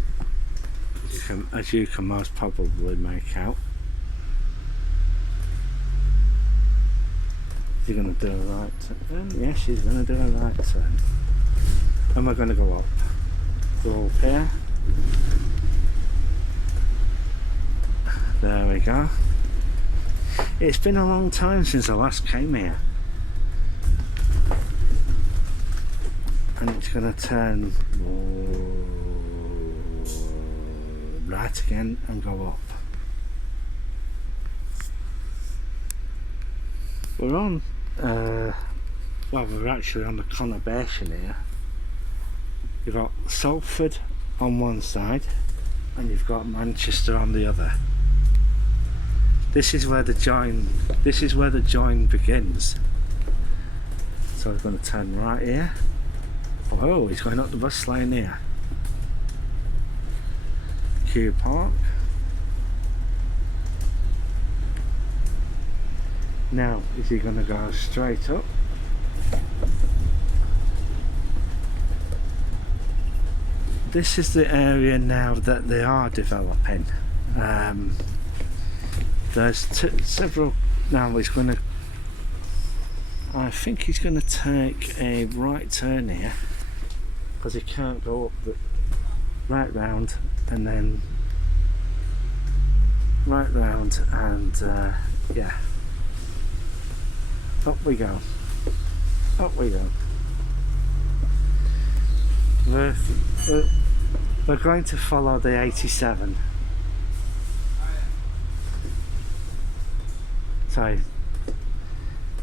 as you can most probably make out. Is he going to do a right turn? Yes, she's going to do a right turn. And we're going to go up. Go up here. There we go. It's been a long time since I last came here. And it's going to turn right again and go up. We're on, we're actually on the conurbation here. You've got Salford on one side and you've got Manchester on the other. This is where the join begins. So we're going to turn right here. Oh, he's going up the bus lane here. Q Park. Now, is he going to go straight up this is the area now that they are developing. There's several. Now he's going to. I think he's going to take a right turn here because he can't go up the right round and then right round and yeah. Up we go. Up we go. We're going to follow the 87. Sorry,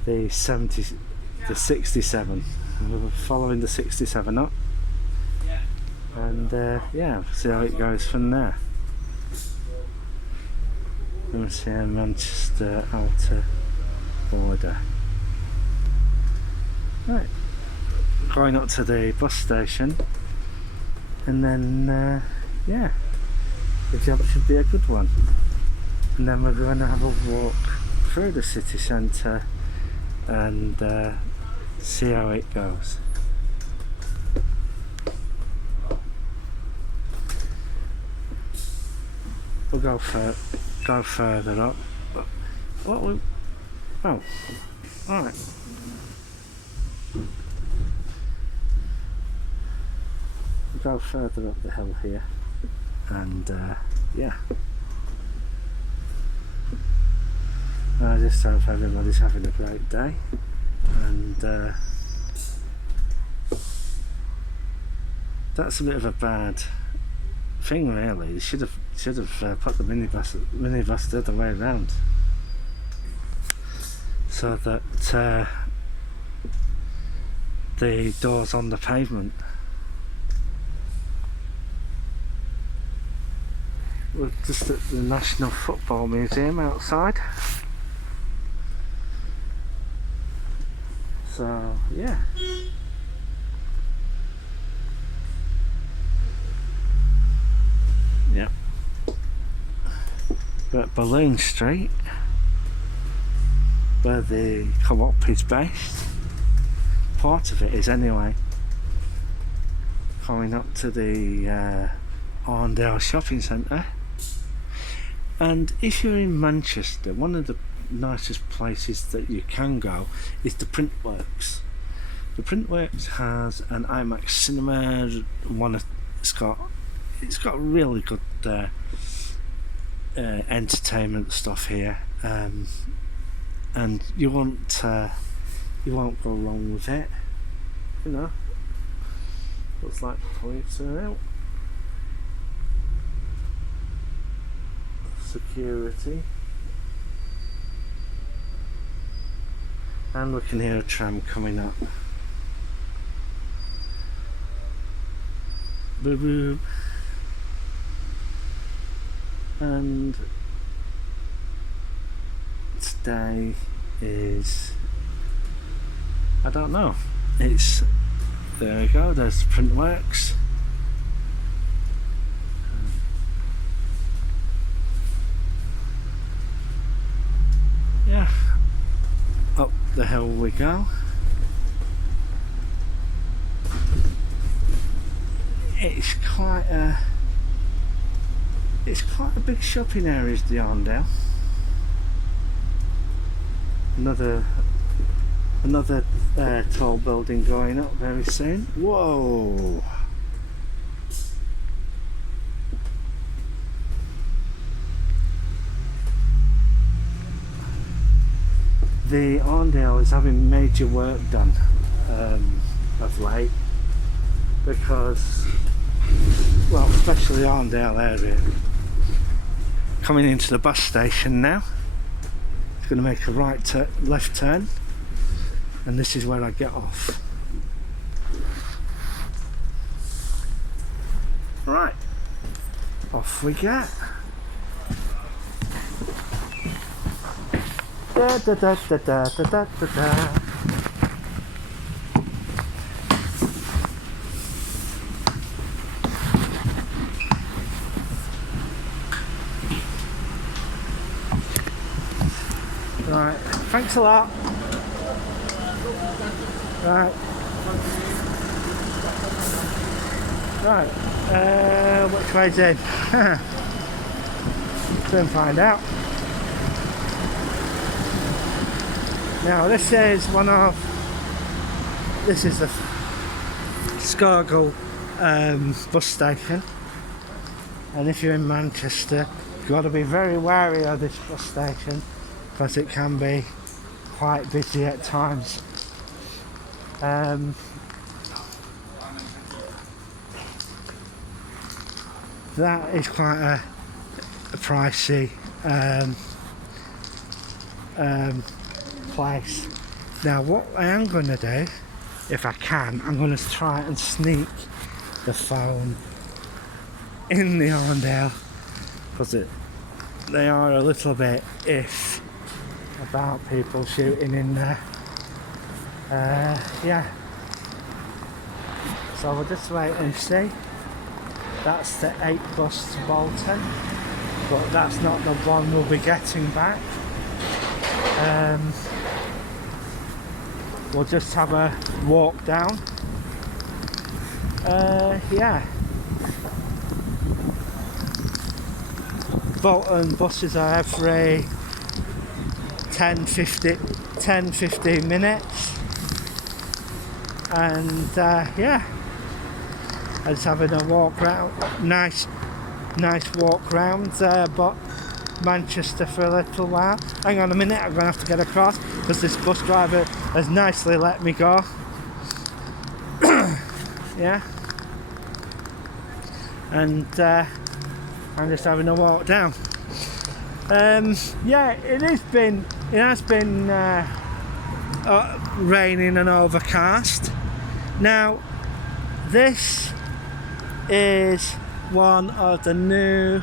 the 67. We're following the 67 up, and yeah, see how it goes from there. Let's see Manchester outer border. Right, going up to the bus station, and then yeah, the job should be a good one. And then we're going to have a walk through the city centre and see how it goes. We'll go further up. What we? Oh, all right. We'll go further up the hill here, and yeah. I just hope everybody's having a great day, and that's a bit of a bad thing, really. You should have put the minibus the other way around, so that the door's on the pavement. We're just at the National Football Museum outside. So yeah, yeah. We're at Balloon Street, where the co-op is based. Part of it is anyway. Going up to the Arndale Shopping Centre, and if you're in Manchester, one of the nicest places that you can go is the Printworks. The Printworks has an IMAX cinema. It's got really good entertainment stuff here, and you won't go wrong with it. You know, looks like police are out. Security. And we can hear a tram coming up. Boo boo. And today is, I don't know. It's, there we go, there's Printworks. Yeah. Up the hill we go. It's quite a big shopping area, is the Arndale. Another tall building going up very soon. Whoa! The Arndale is having major work done of late, because, well, especially the Arndale area, coming into the bus station now. It's going to make a left turn, and this is where I get off. Right, off we get. Da da da da da da da da. Right, thanks a lot. Right. Right, which way's in? Soon find out. Now this is the Scargill bus station, and if you're in Manchester you've got to be very wary of this bus station because it can be quite busy at times. That is quite a pricey place. Now what I am going to do, if I can, I'm going to try and sneak the phone in the Arndale because they are a little bit iff about people shooting in there. Yeah, so we'll just wait and see. That's the 8 bus to Bolton, but that's not the one we'll be getting back. We'll just have a walk down. Yeah. Bolton buses are every 10-15 minutes, and yeah, I was having a walk round, nice walk round but Manchester for a little while. Hang on a minute, I'm going to have to get across because this bus driver has nicely let me go. Yeah, and I'm just having a walk down. Yeah, it has been raining and overcast. Now this is one of the new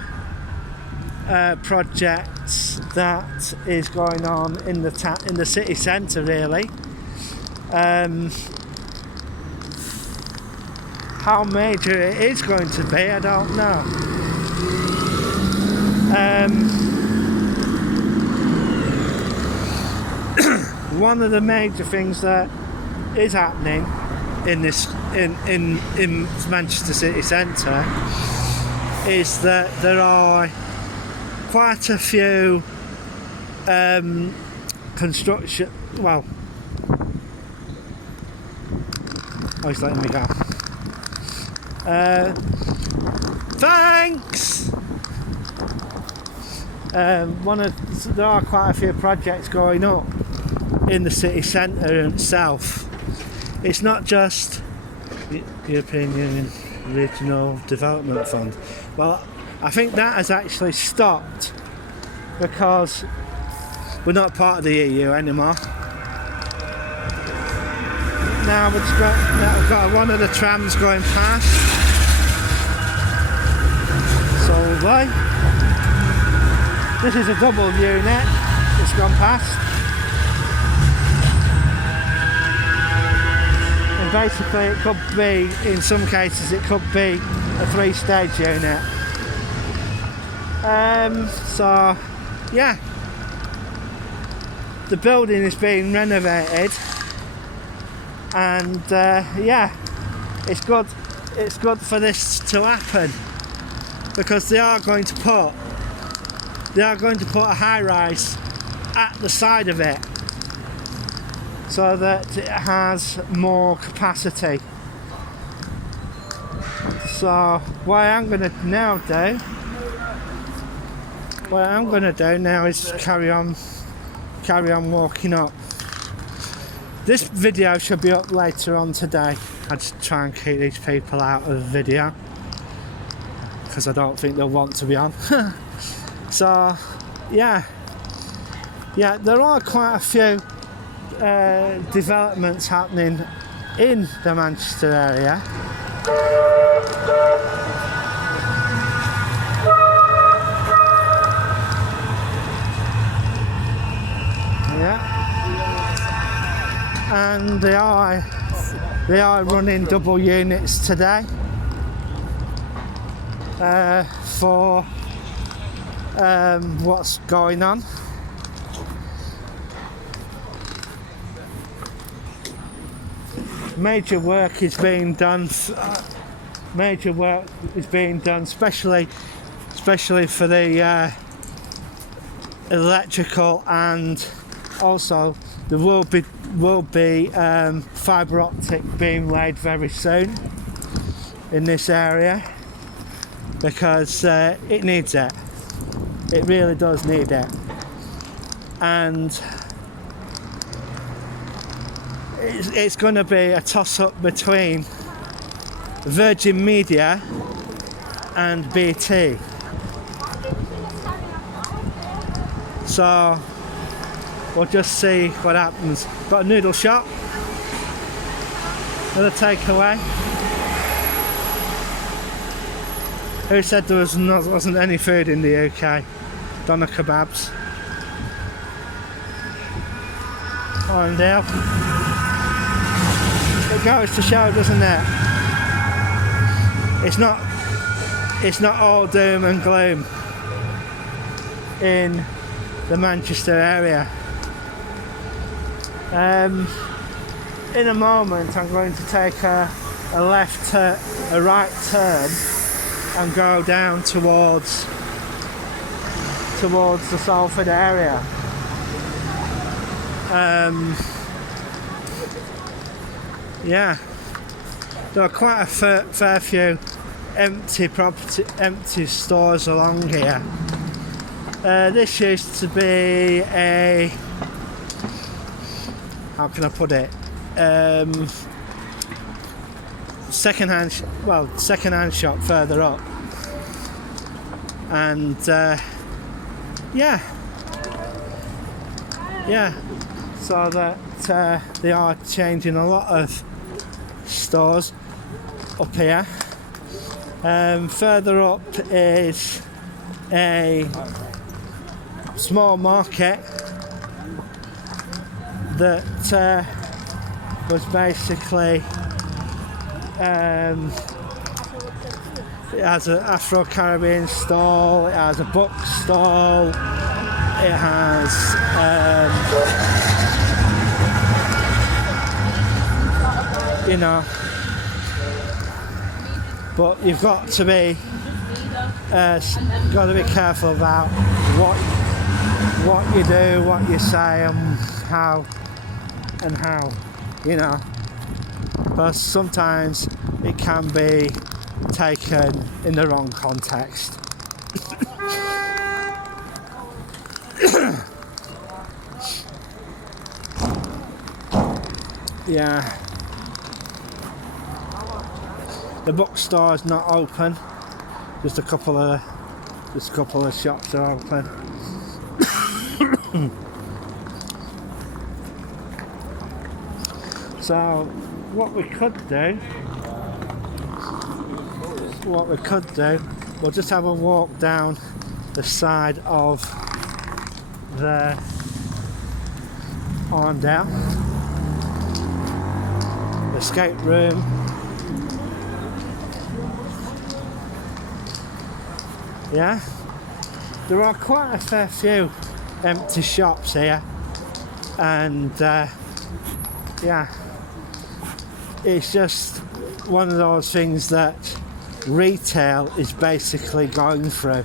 projects that is going on in the city centre, really. How major it is going to be, I don't know. One of the major things that is happening in Manchester city centre is that there are quite a few construction. Well, oh, he's letting me go. Thanks. There are quite a few projects going up in the city centre itself. It's not just the European Union Regional Development Fund. Well, I think that has actually stopped because we're not part of the EU anymore. Now we've got one of the trams going past. So this is a double unit that's gone past. And basically it could be, in some cases it could be a 3-stage unit. So yeah, the building is being renovated, and yeah, it's good for this to happen because they are going to put a high-rise at the side of it so that it has more capacity. So what I'm going to do now is carry on walking up. This video should be up later on today. I just try and keep these people out of the video because I don't think they'll want to be on. So yeah, there are quite a few developments happening in the Manchester area. Yeah, and they are running double units today for what's going on. Major work is being done major work is being done, especially for the electrical, and also there will be fibre optic being laid very soon in this area, because it needs it. It really does need it. And it's going to be a toss-up between Virgin Media and BT. So we'll just see what happens. Got a noodle shop, another takeaway. Who said there wasn't any food in the UK? Doner kebabs. Arndale. It goes to show, doesn't it? It's not all doom and gloom in the Manchester area. In a moment I'm going to take a right turn and go down towards the Salford area. Yeah, there are quite a fair few empty stores along here. This used to be a, how can I put it, second-hand shop further up, and yeah, so that they are changing a lot of stores up here. Further up is a small market that was basically, it has an Afro-Caribbean stall, it has a book stall, it has you know, but you've got to be careful about what you do, what you say, and how, you know, because sometimes it can be taken in the wrong context. Yeah. The bookstore is not open. Just a couple of shops are open. So what we could do, we'll just have a walk down the side of the Arndale escape room. Yeah, there are quite a fair few empty shops here, and yeah, it's just one of those things that retail is basically going through.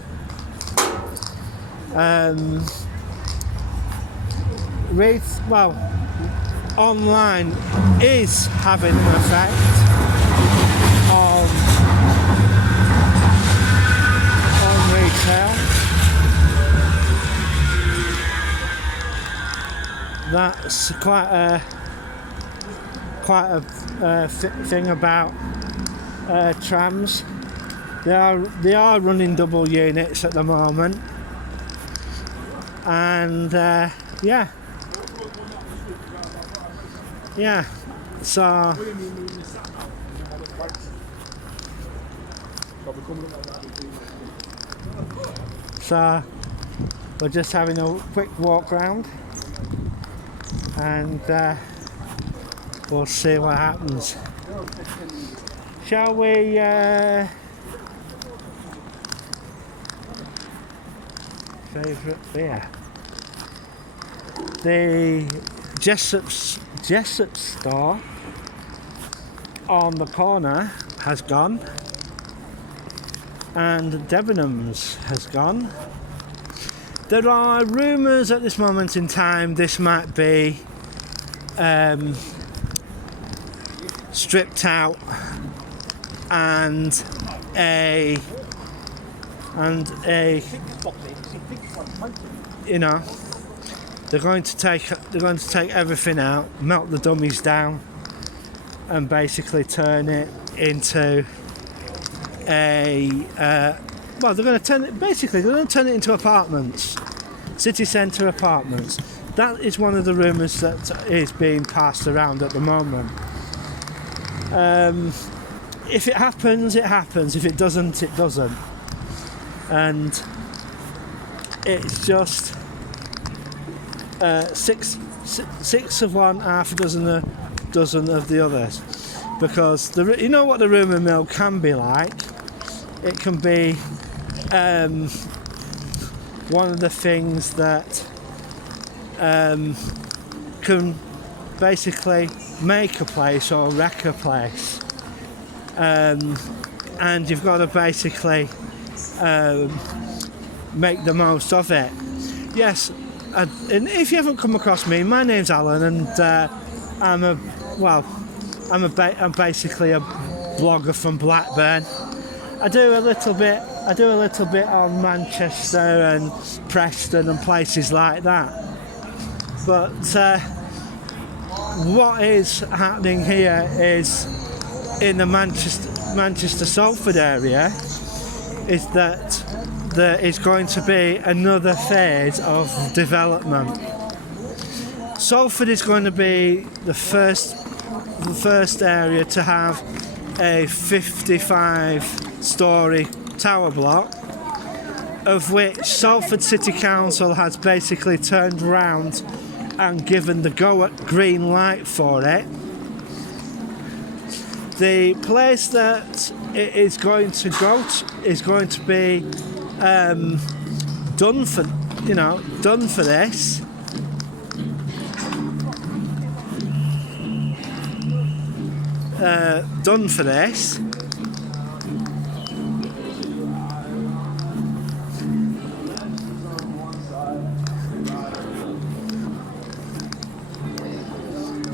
Online is having an effect on retail. That's quite a thing about trams. They are running double units at the moment, and yeah. So we're just having a quick walk round, and we'll see what happens. Shall we favourite beer? The Jessup store on the corner has gone. and Debenhams has gone. There are rumours at this moment in time this might be stripped out and a you know, they're going to take everything out, melt the dummies down, and basically turn it into they're going to turn it into apartments, city centre apartments. That is one of the rumours that is being passed around at the moment. If it happens, it happens. If it doesn't, it doesn't. And it's just six of one, half a dozen of the others. Because you know what the rumour mill can be like. It can be one of the things that can basically make a place or wreck a place, and you've got to basically make the most of it. Yes, and if you haven't come across me, my name's Alan, and I'm basically a blogger from Blackburn. I do a little bit on Manchester and Preston and places like that. But what is happening here is in the Manchester Salford area is that there is going to be another phase of development. Salford is going to be the first area to have a 55-storey tower block, of which Salford City Council has basically turned round and given the green light for it. The place that it is going to go to is going to be done for this. Done for this.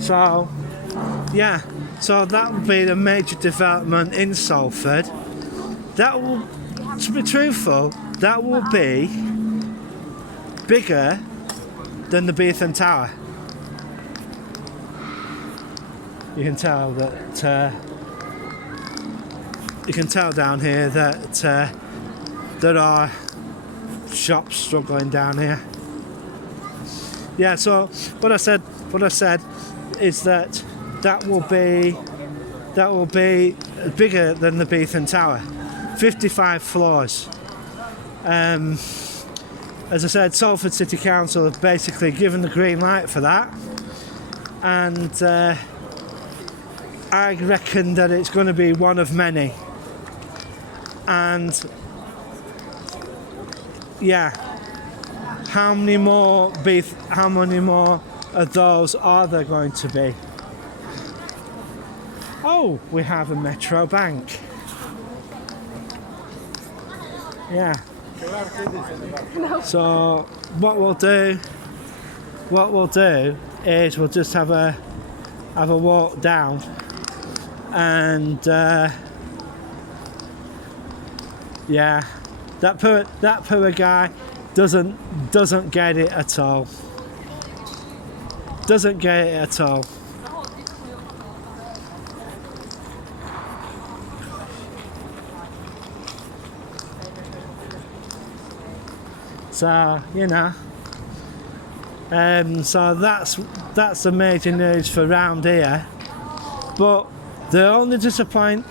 So, yeah, so that will be the major development in Salford. That will, to be truthful, that will be bigger than the Beetham Tower. You can tell that you can tell down here that there are shops struggling down here. Yeah, so what I said is that will be bigger than the Beetham Tower, 55 floors. As I said, Salford City Council have basically given the green light for that, and I reckon that it's going to be one of many. And yeah, how many more of those are there going to be? Oh, we have a Metro Bank. Yeah. So what we'll do is we'll just have a walk down, and yeah, that poor guy doesn't get it at all. Doesn't get it at all. So, you know, so that's the major news for round here. But the only disappointing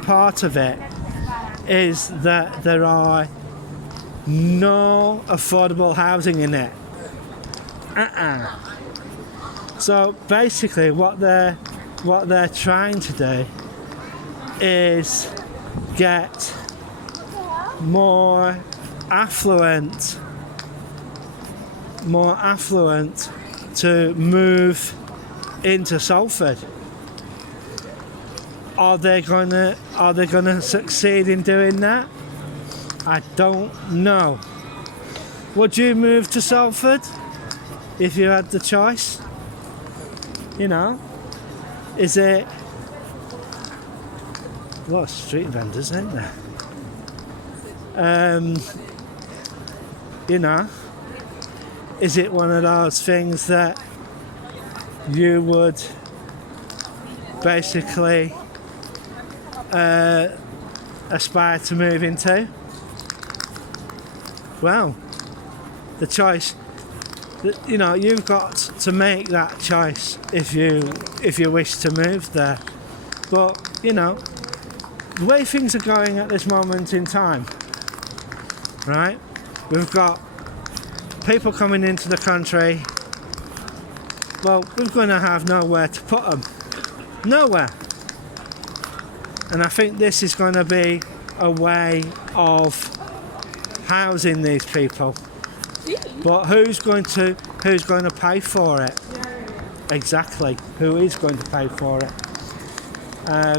part of it is that there are no affordable housing in it. So basically, what they're trying to do is get more affluent to move into Salford. Are they gonna succeed in doing that? I don't know. Would you move to Salford if you had the choice? You know, is it a lot of street vendors, isn't there? You know, is it one of those things that you would basically aspire to move into? Well, the choice, you know, you've got to make that choice if you wish to move there. But you know, the way things are going at this moment in time, right? We've got people coming into the country. Well, we're going to have nowhere to put them. Nowhere. And I think this is going to be a way of housing these people. But who's going to pay for it? Exactly. Who is going to pay for it?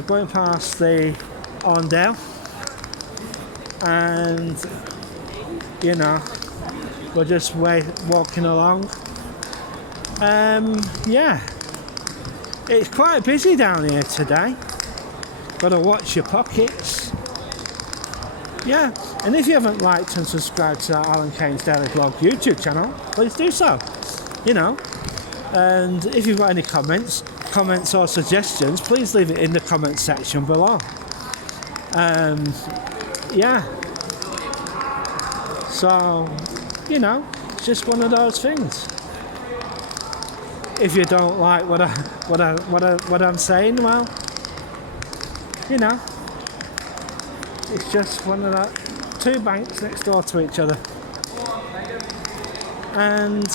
Going past the Arndale, and you know, we're just walking along. Yeah, it's quite busy down here today. Gotta watch your pockets. Yeah, and if you haven't liked and subscribed to Alan Kane's Daily Blog YouTube channel, please do so. You know, and if you've got any comments or suggestions, please leave it in the comment section below. Yeah. So, you know, it's just one of those things. If you don't like what I'm saying, well, you know, it's just one of the two banks next door to each other. And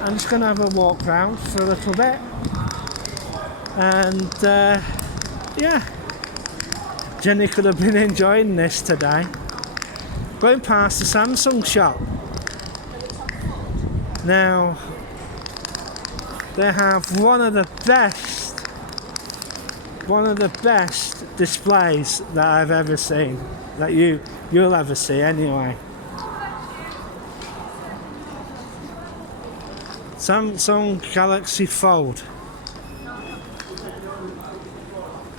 I'm just going to have a walk round for a little bit. And yeah, Jenny could have been enjoying this today. Going past the Samsung shop. Now, they have one of the best displays that I've ever seen, that you'll ever see anyway. Samsung Galaxy Fold.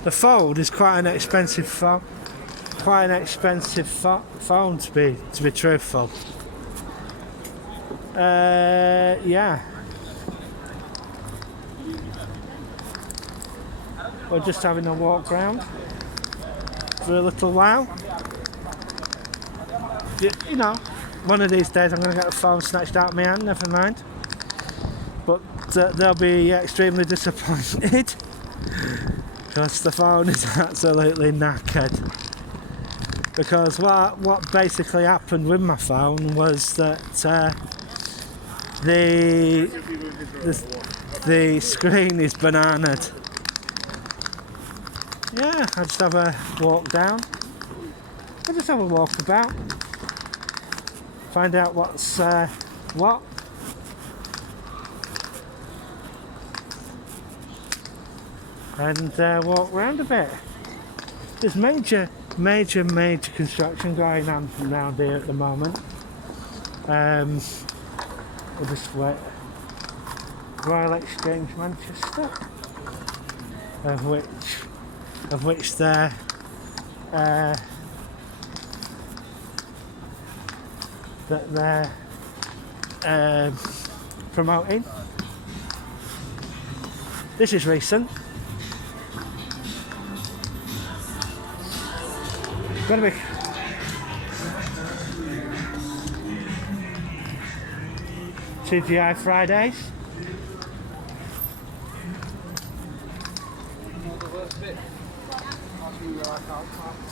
The Fold is quite an expensive phone. Phone to be truthful. Yeah. We're just having a walk round for a little while. You know, one of these days I'm going to get the phone snatched out of my hand, never mind. But they'll be extremely disappointed because the phone is absolutely knackered. Because what basically happened with my phone was that the screen is bananaed. Yeah, I just have a walk down. I just have a walk about, find out what's what. And walk around a bit. There's major construction going on around here at the moment. We'll just wait. Royal Exchange Manchester, of which they're promoting. This is recent. Gonna be TGI Fridays.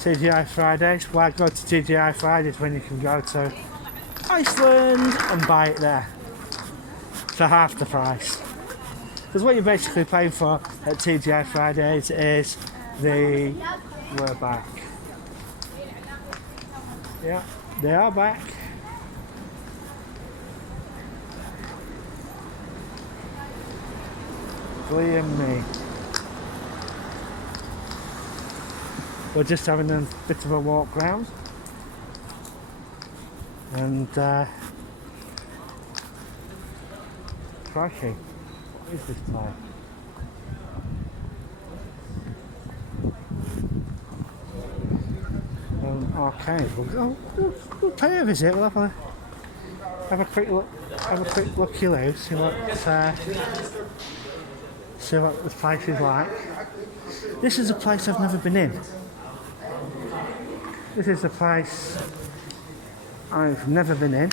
TGI Fridays. Why go to TGI Fridays when you can go to Iceland and buy it there for half the price? Because what you're basically paying for at TGI Fridays is we're back. Yeah, they are back. Believe me. we're just having a bit of a walk round. And crikey, what is this place? Arcade. We'll pay a visit. We'll have a quick look you out, see what the place is like. This is a place I've never been in. This is a place I've never been in.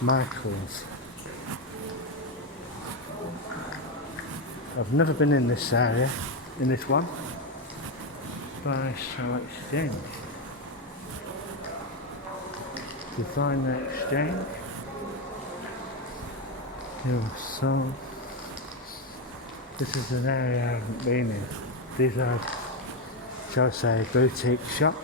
Michael's. I've never been in this area, in this one. Buy, sell, exchange. Designer exchange. So this is an area I haven't been in. These are, shall I say, boutique shops.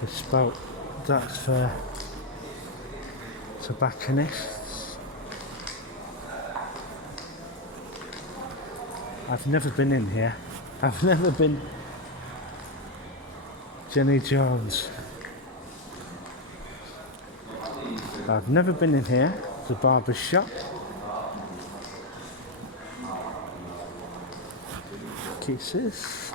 Bespoke, that's for tobacconists. I've never been in here. I've never been. Jenny Jones. I've never been in here. The barber's shop. Kisses.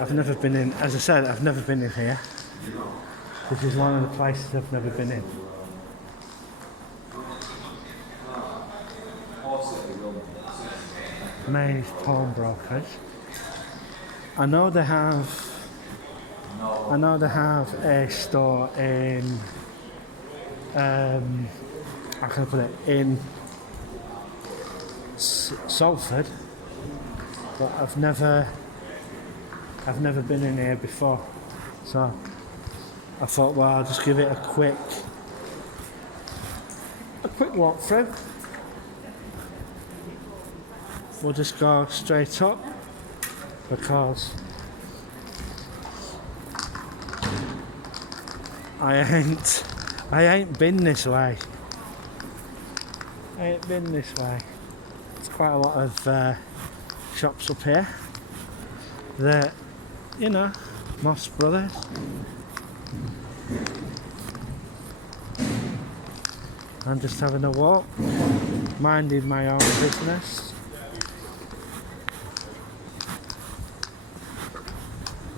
I've never been in, as I said, I've never been in here. This is one of the places I've never been in. May's Pawnbrokers. I know they have a store in how can I put it, in Salford, but I've never been in here before, so I thought, well, I'll just give it a quick walk through. We'll just go straight up because I ain't been this way. It's quite a lot of shops up here that, you know, Moss Brothers. I'm just having a walk, minding my own business.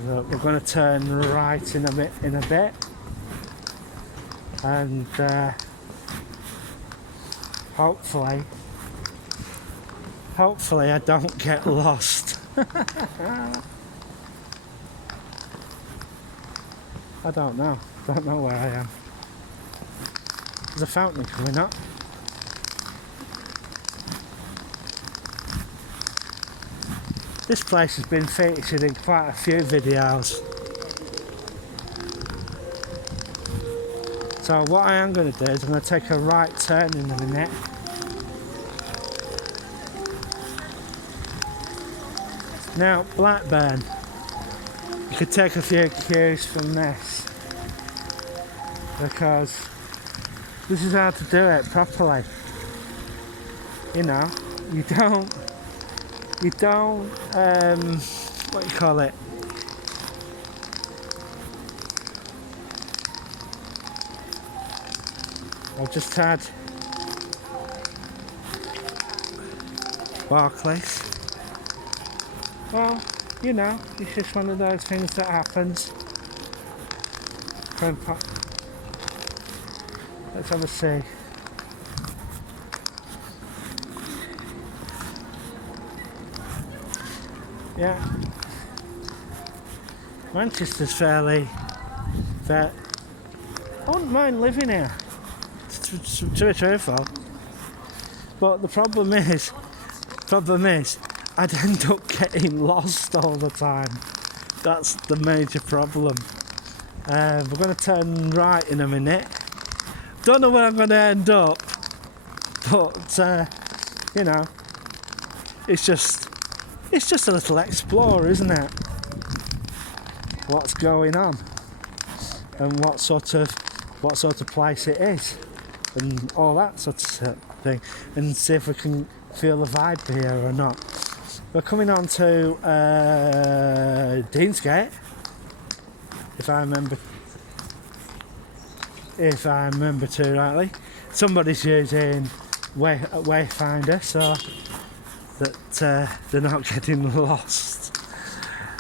So we're going to turn right in a bit, and hopefully I don't get lost. I don't know where I am. There's a fountain coming up. This place has been featured in quite a few videos. So what I am going to do is I'm going to take a right turn in a minute. Now, Blackburn, you could take a few cues from this, because this is how to do it properly. You know, you don't what do you call it? I've just had Barclays. Well, you know, it's just one of those things that happens. Let's have a see. Yeah, Manchester's fairly fair. I wouldn't mind living here, to be truthful. But the problem is, I'd end up getting lost all the time. That's the major problem. We're going to turn right in a minute. Don't know where I'm going to end up, but you know, it's just a little explore, isn't it? What's going on and what sort of place it is and all that sort of stuff. thing, and see if we can feel the vibe here or not. We're coming on to Deansgate, if I remember too rightly. Somebody's using Wayfinder so that they're not getting lost.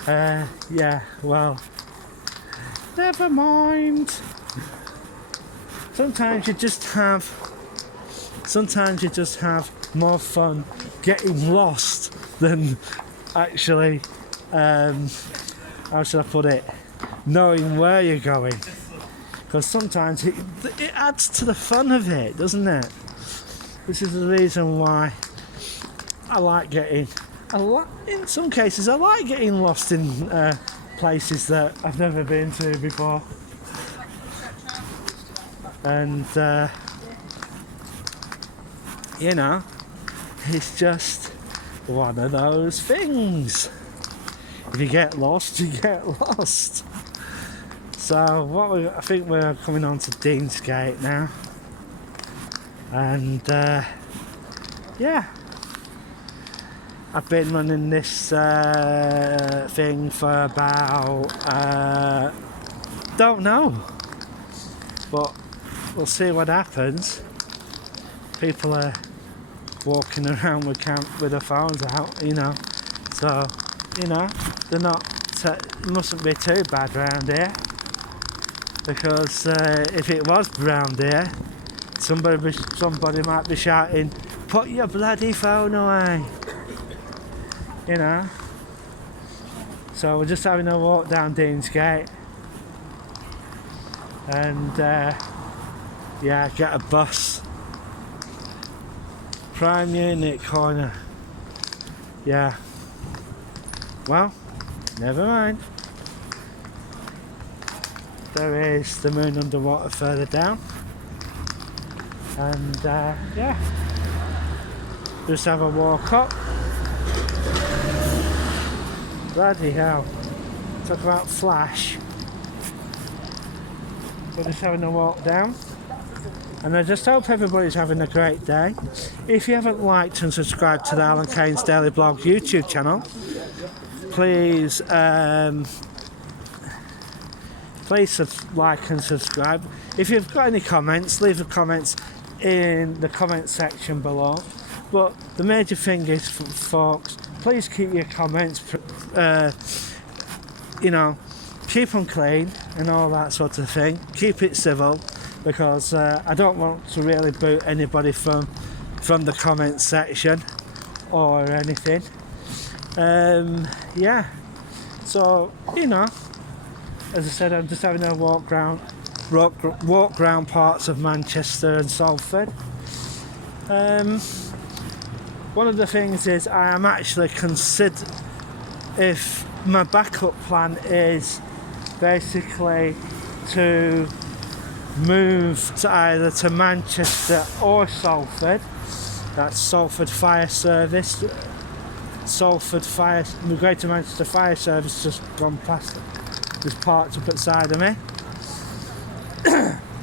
Yeah, well, never mind. Sometimes you just have more fun getting lost than actually, how should I put it, knowing where you're going. Because sometimes it adds to the fun of it, doesn't it? This is the reason why in some cases I like getting lost in places that I've never been to before. And you know, it's just one of those things. If you get lost, you get lost. So I think we're coming on to Deansgate now, and yeah, I've been running this thing for about don't know, but we'll see what happens. People are walking around with their phones out, you know, so you know they're not. It mustn't be too bad around here. Because if it was round here, somebody might be shouting, "Put your bloody phone away!" You know. So we're just having a walk down Deansgate, and yeah, get a bus. Prime unit corner. Yeah. Well, never mind. There is the moon underwater further down, and yeah, just have a walk up. Bloody hell, talk about flash. We're just having a walk down, and I just hope everybody's having a great day. If you haven't liked and subscribed to the Alan Kane's Daily Blog YouTube channel, please like and subscribe. If you've got any comments, leave the comments in the comment section below. But the major thing is, folks, please keep your comments, you know, keep them clean and all that sort of thing. Keep it civil, because I don't want to really boot anybody from the comment section or anything. Yeah, so you know, as I said, I'm just having a walk round parts of Manchester and Salford. One of the things is I am actually if my backup plan is basically to move to either to Manchester or Salford. That's Salford Fire Service. The Greater Manchester Fire Service just gone past it. Just parked up at the side of me.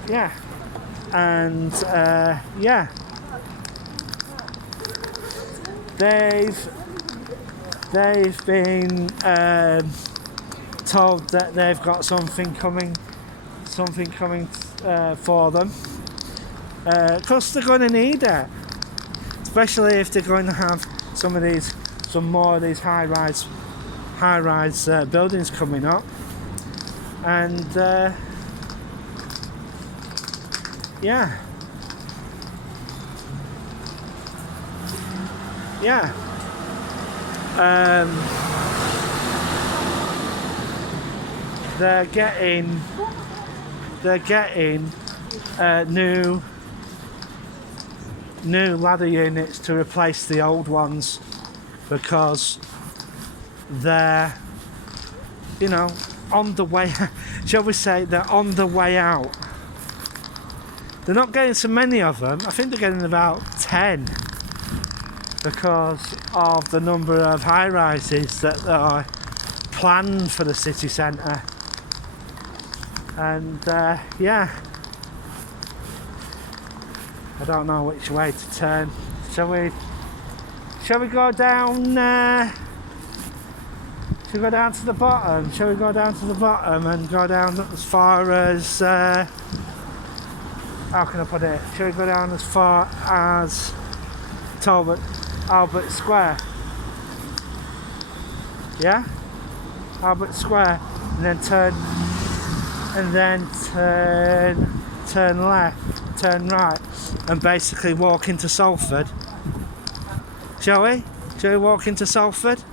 Yeah, and yeah, they've been told that they've got something coming for them. Of course, they're going to need it, especially if they're going to have some more of these high-rise buildings coming up. And yeah, they're getting new ladder units to replace the old ones, because they're, you know, on the way, shall we say, they're on the way out. They're not getting so many of them. I think they're getting about 10 because of the number of high-rises that are planned for the city centre. And yeah, I don't know which way to turn. Shall we go down shall we go down to the bottom? Shall we go down to the bottom and go down as far as how can I put it? Shall we go down as far as Albert Square? Yeah? Albert Square, and then turn left, turn right, and basically walk into Salford. Shall we? Shall we walk into Salford?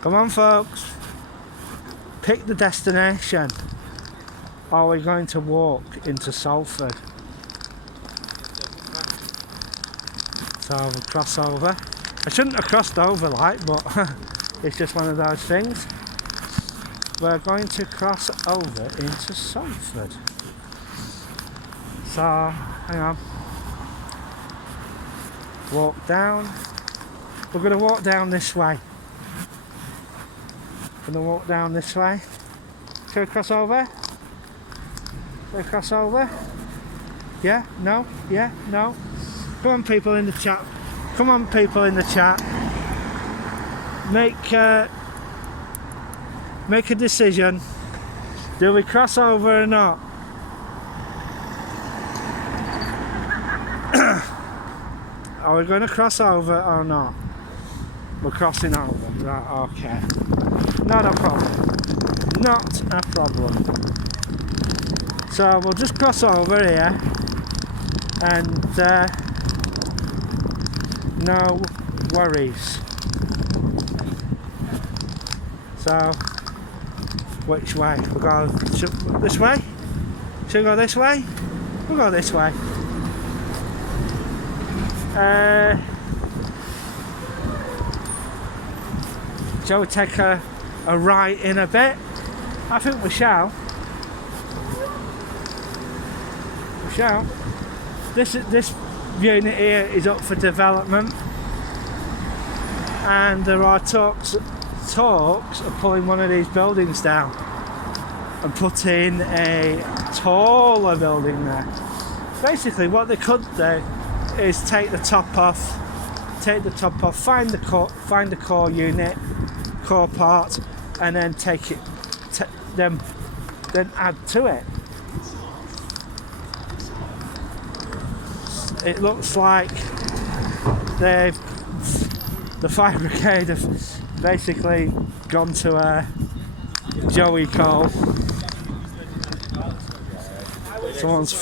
Come on, folks. Pick the destination. Are we going to walk into Salford? So we'll cross over. I shouldn't have crossed over but it's just one of those things. We're going to cross over into Salford. So, hang on. Walk down. We're going to walk down this way. Going to walk down this way. Shall we cross over? Shall we cross over? Yeah? No? Yeah? No? Come on, people in the chat. Come on, people in the chat. Make a decision. Do we cross over or not? Are we going to cross over or not? We're crossing over. Right, okay. Not a problem. Not a problem. So we'll just cross over here and no worries. So, which way? We'll go this way? Should we go this way? We'll go this way. Shall we take a right in a bit? I think we shall. We shall. This unit here is up for development, and there are talks of pulling one of these buildings down and putting a taller building there. Basically what they could do is take the top off, find the core unit, core part, and then take it then add to it. It looks like the fire brigade have basically gone to a Joey call. Someone's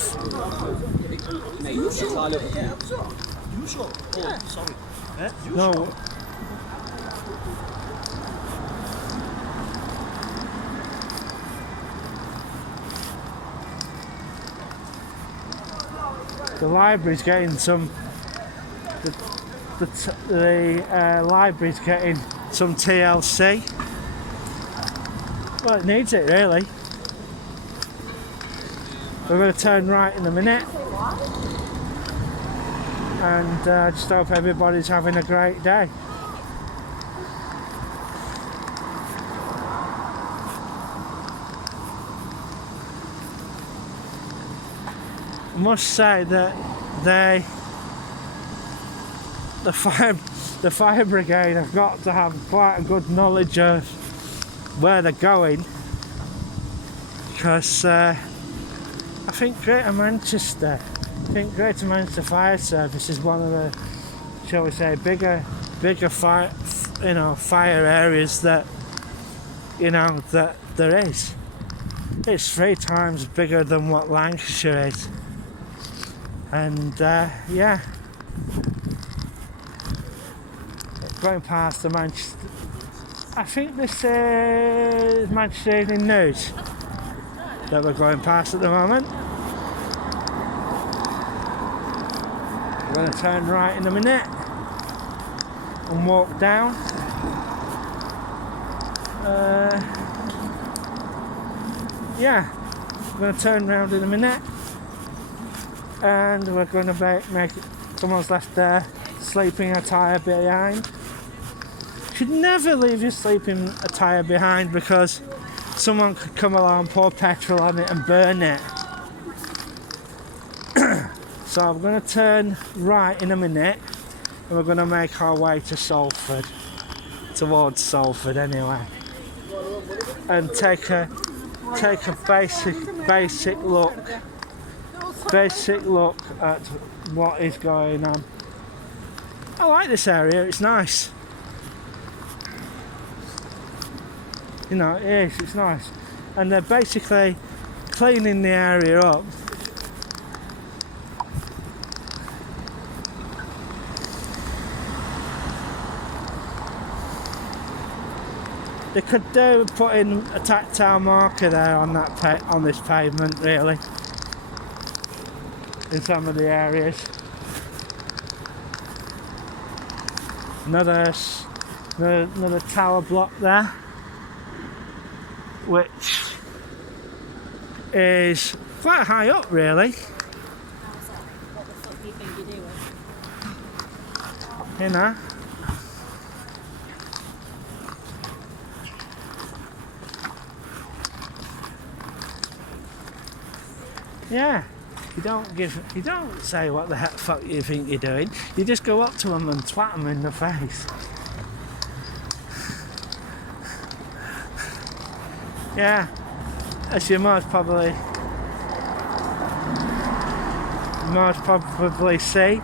no. The library's getting some. The library's getting some TLC. Well, it needs it really. We're going to turn right in a minute, and just hope everybody's having a great day. I must say that the fire brigade have got to have quite a good knowledge of where they're going, because I think Greater Manchester Fire Service is one of the, shall we say, bigger fire areas that that there is. It's 3 times bigger than what Lancashire is, and yeah. Going past the Manchester, I think this is Manchester Evening News that we're going past at the moment. We're going to turn right in a minute and walk down. Yeah, we're going to turn round in a minute, and we're going to make someone's left their sleeping attire behind. You should never leave your sleeping attire behind, because someone could come along, pour petrol on it and burn it. So I'm going to turn right in a minute and we're going to make our way to Salford, towards Salford anyway, and take a basic look at what is going on. I like this area, it's nice. You know, it is, it's nice. And they're basically cleaning the area up. They could do putting a tactile marker there on that on this pavement, really, in some of the areas. Another tower block there, which is quite high up, really. How's that? What the fuck do you think you're doing? You know. Yeah. You don't say what the heck fuck you think you're doing. You just go up to them and twat them in the face. Yeah, as you most probably see,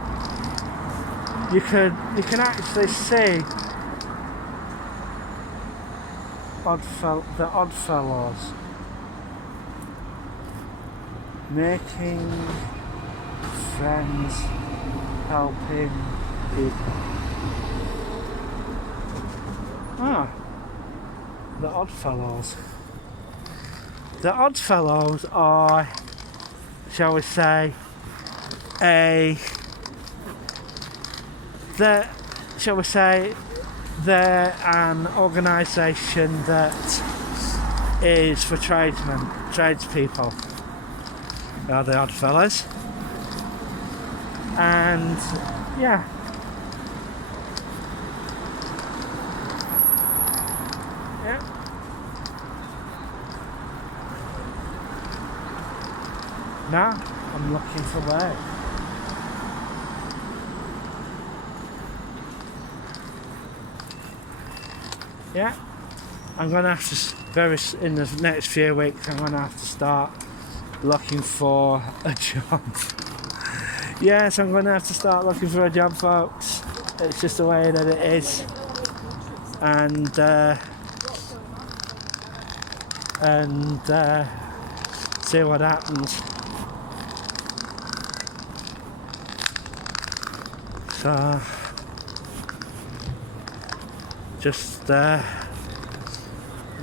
you can actually see the Oddfellows making friends, helping people. Ah, the Oddfellows. The Oddfellows are, shall we say, they're an organisation that is for tradespeople. They are the Oddfellows. And yeah. Yeah. Now I'm looking for work. Yeah, I'm gonna have to in the next few weeks. I'm gonna have to start looking for a job. Yes, I'm gonna have to start looking for a job, folks. It's just the way that it is, and see what happens. So just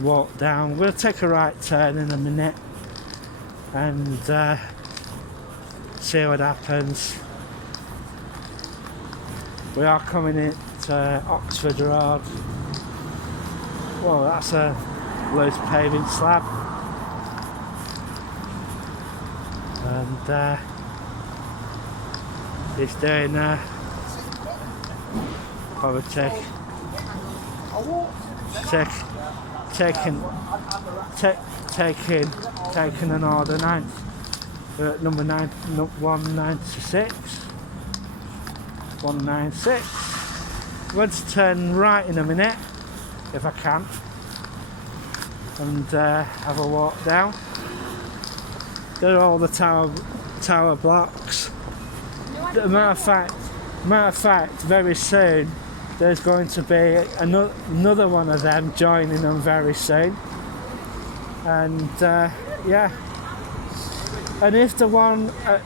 walk down. I'm going to take a right turn in a minute and see what happens. We are coming into Oxford Road. Well, that's a loose paving slab, and it's doing probably taking an order 9, number 9, 196. I'm going to turn right in a minute if I can and have a walk down. There are all the tower blocks. Matter of fact, very soon there's going to be another one of them joining them very soon, and yeah. And if the one at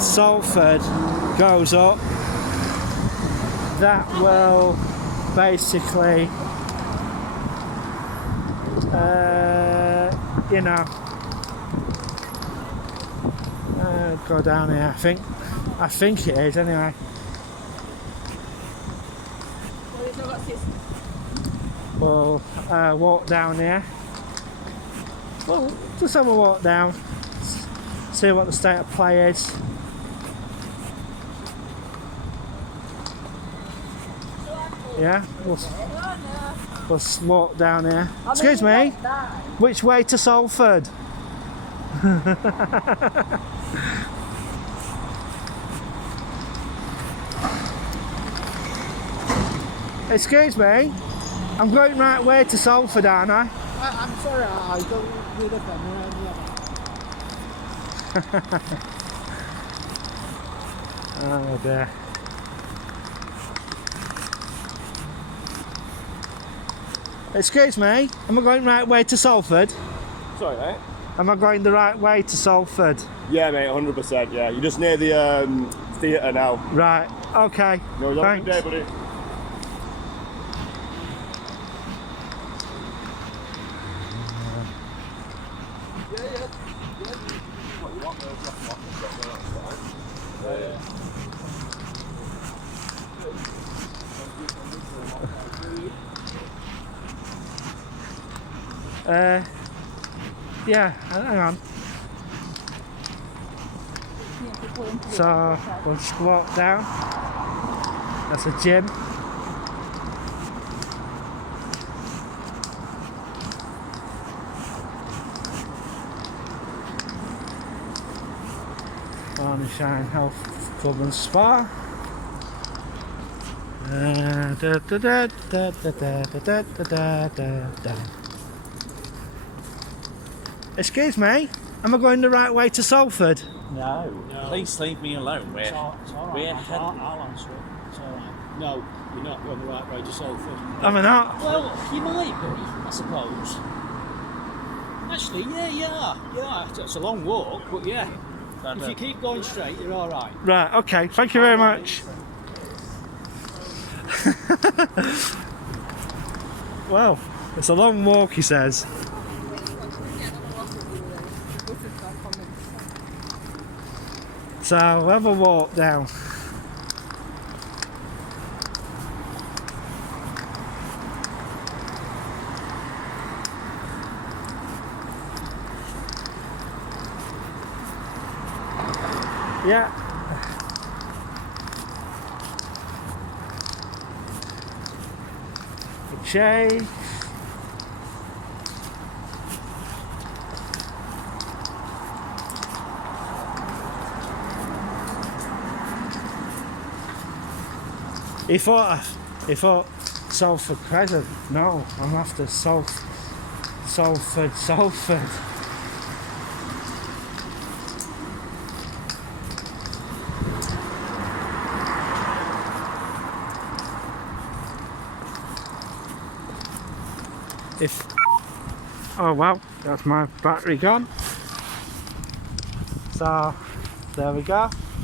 Salford goes up, that will basically, go down here. I think it is anyway. We'll walk down here. Well, just have a walk down, see what the state of play is. Yeah, we'll walk down here. Excuse me, which way to Salford? Excuse me, I'm going right way to Salford, aren't I? I'm sorry, I don't read up on Oh dear. Excuse me, am I going right way to Salford? Sorry, mate. Am I going the right way to Salford? Yeah, mate, 100%. Yeah, you're just near the theatre now. Right, okay. No, have a Thanks. good day, buddy. Yeah, hang on. So we'll just walk down. That's a gym. Shine Health Club and Spa. Excuse me, am I going the right way to Salford? No. Please leave me alone. It's all right. We're I'll answer it. It's all right. No, you're not going the right way to Salford. Am I not? Well, you might be, I suppose. Actually, yeah, you are. Yeah, it's a long walk, but yeah. If you keep going straight, you're all right. Right, okay, thank you very much. Well, it's a long walk, he says. So we'll have a walk down. Yeah. Good shave. He thought Salford Crescent. No, I'm after Salford. Oh well, that's my battery gone. So there we go.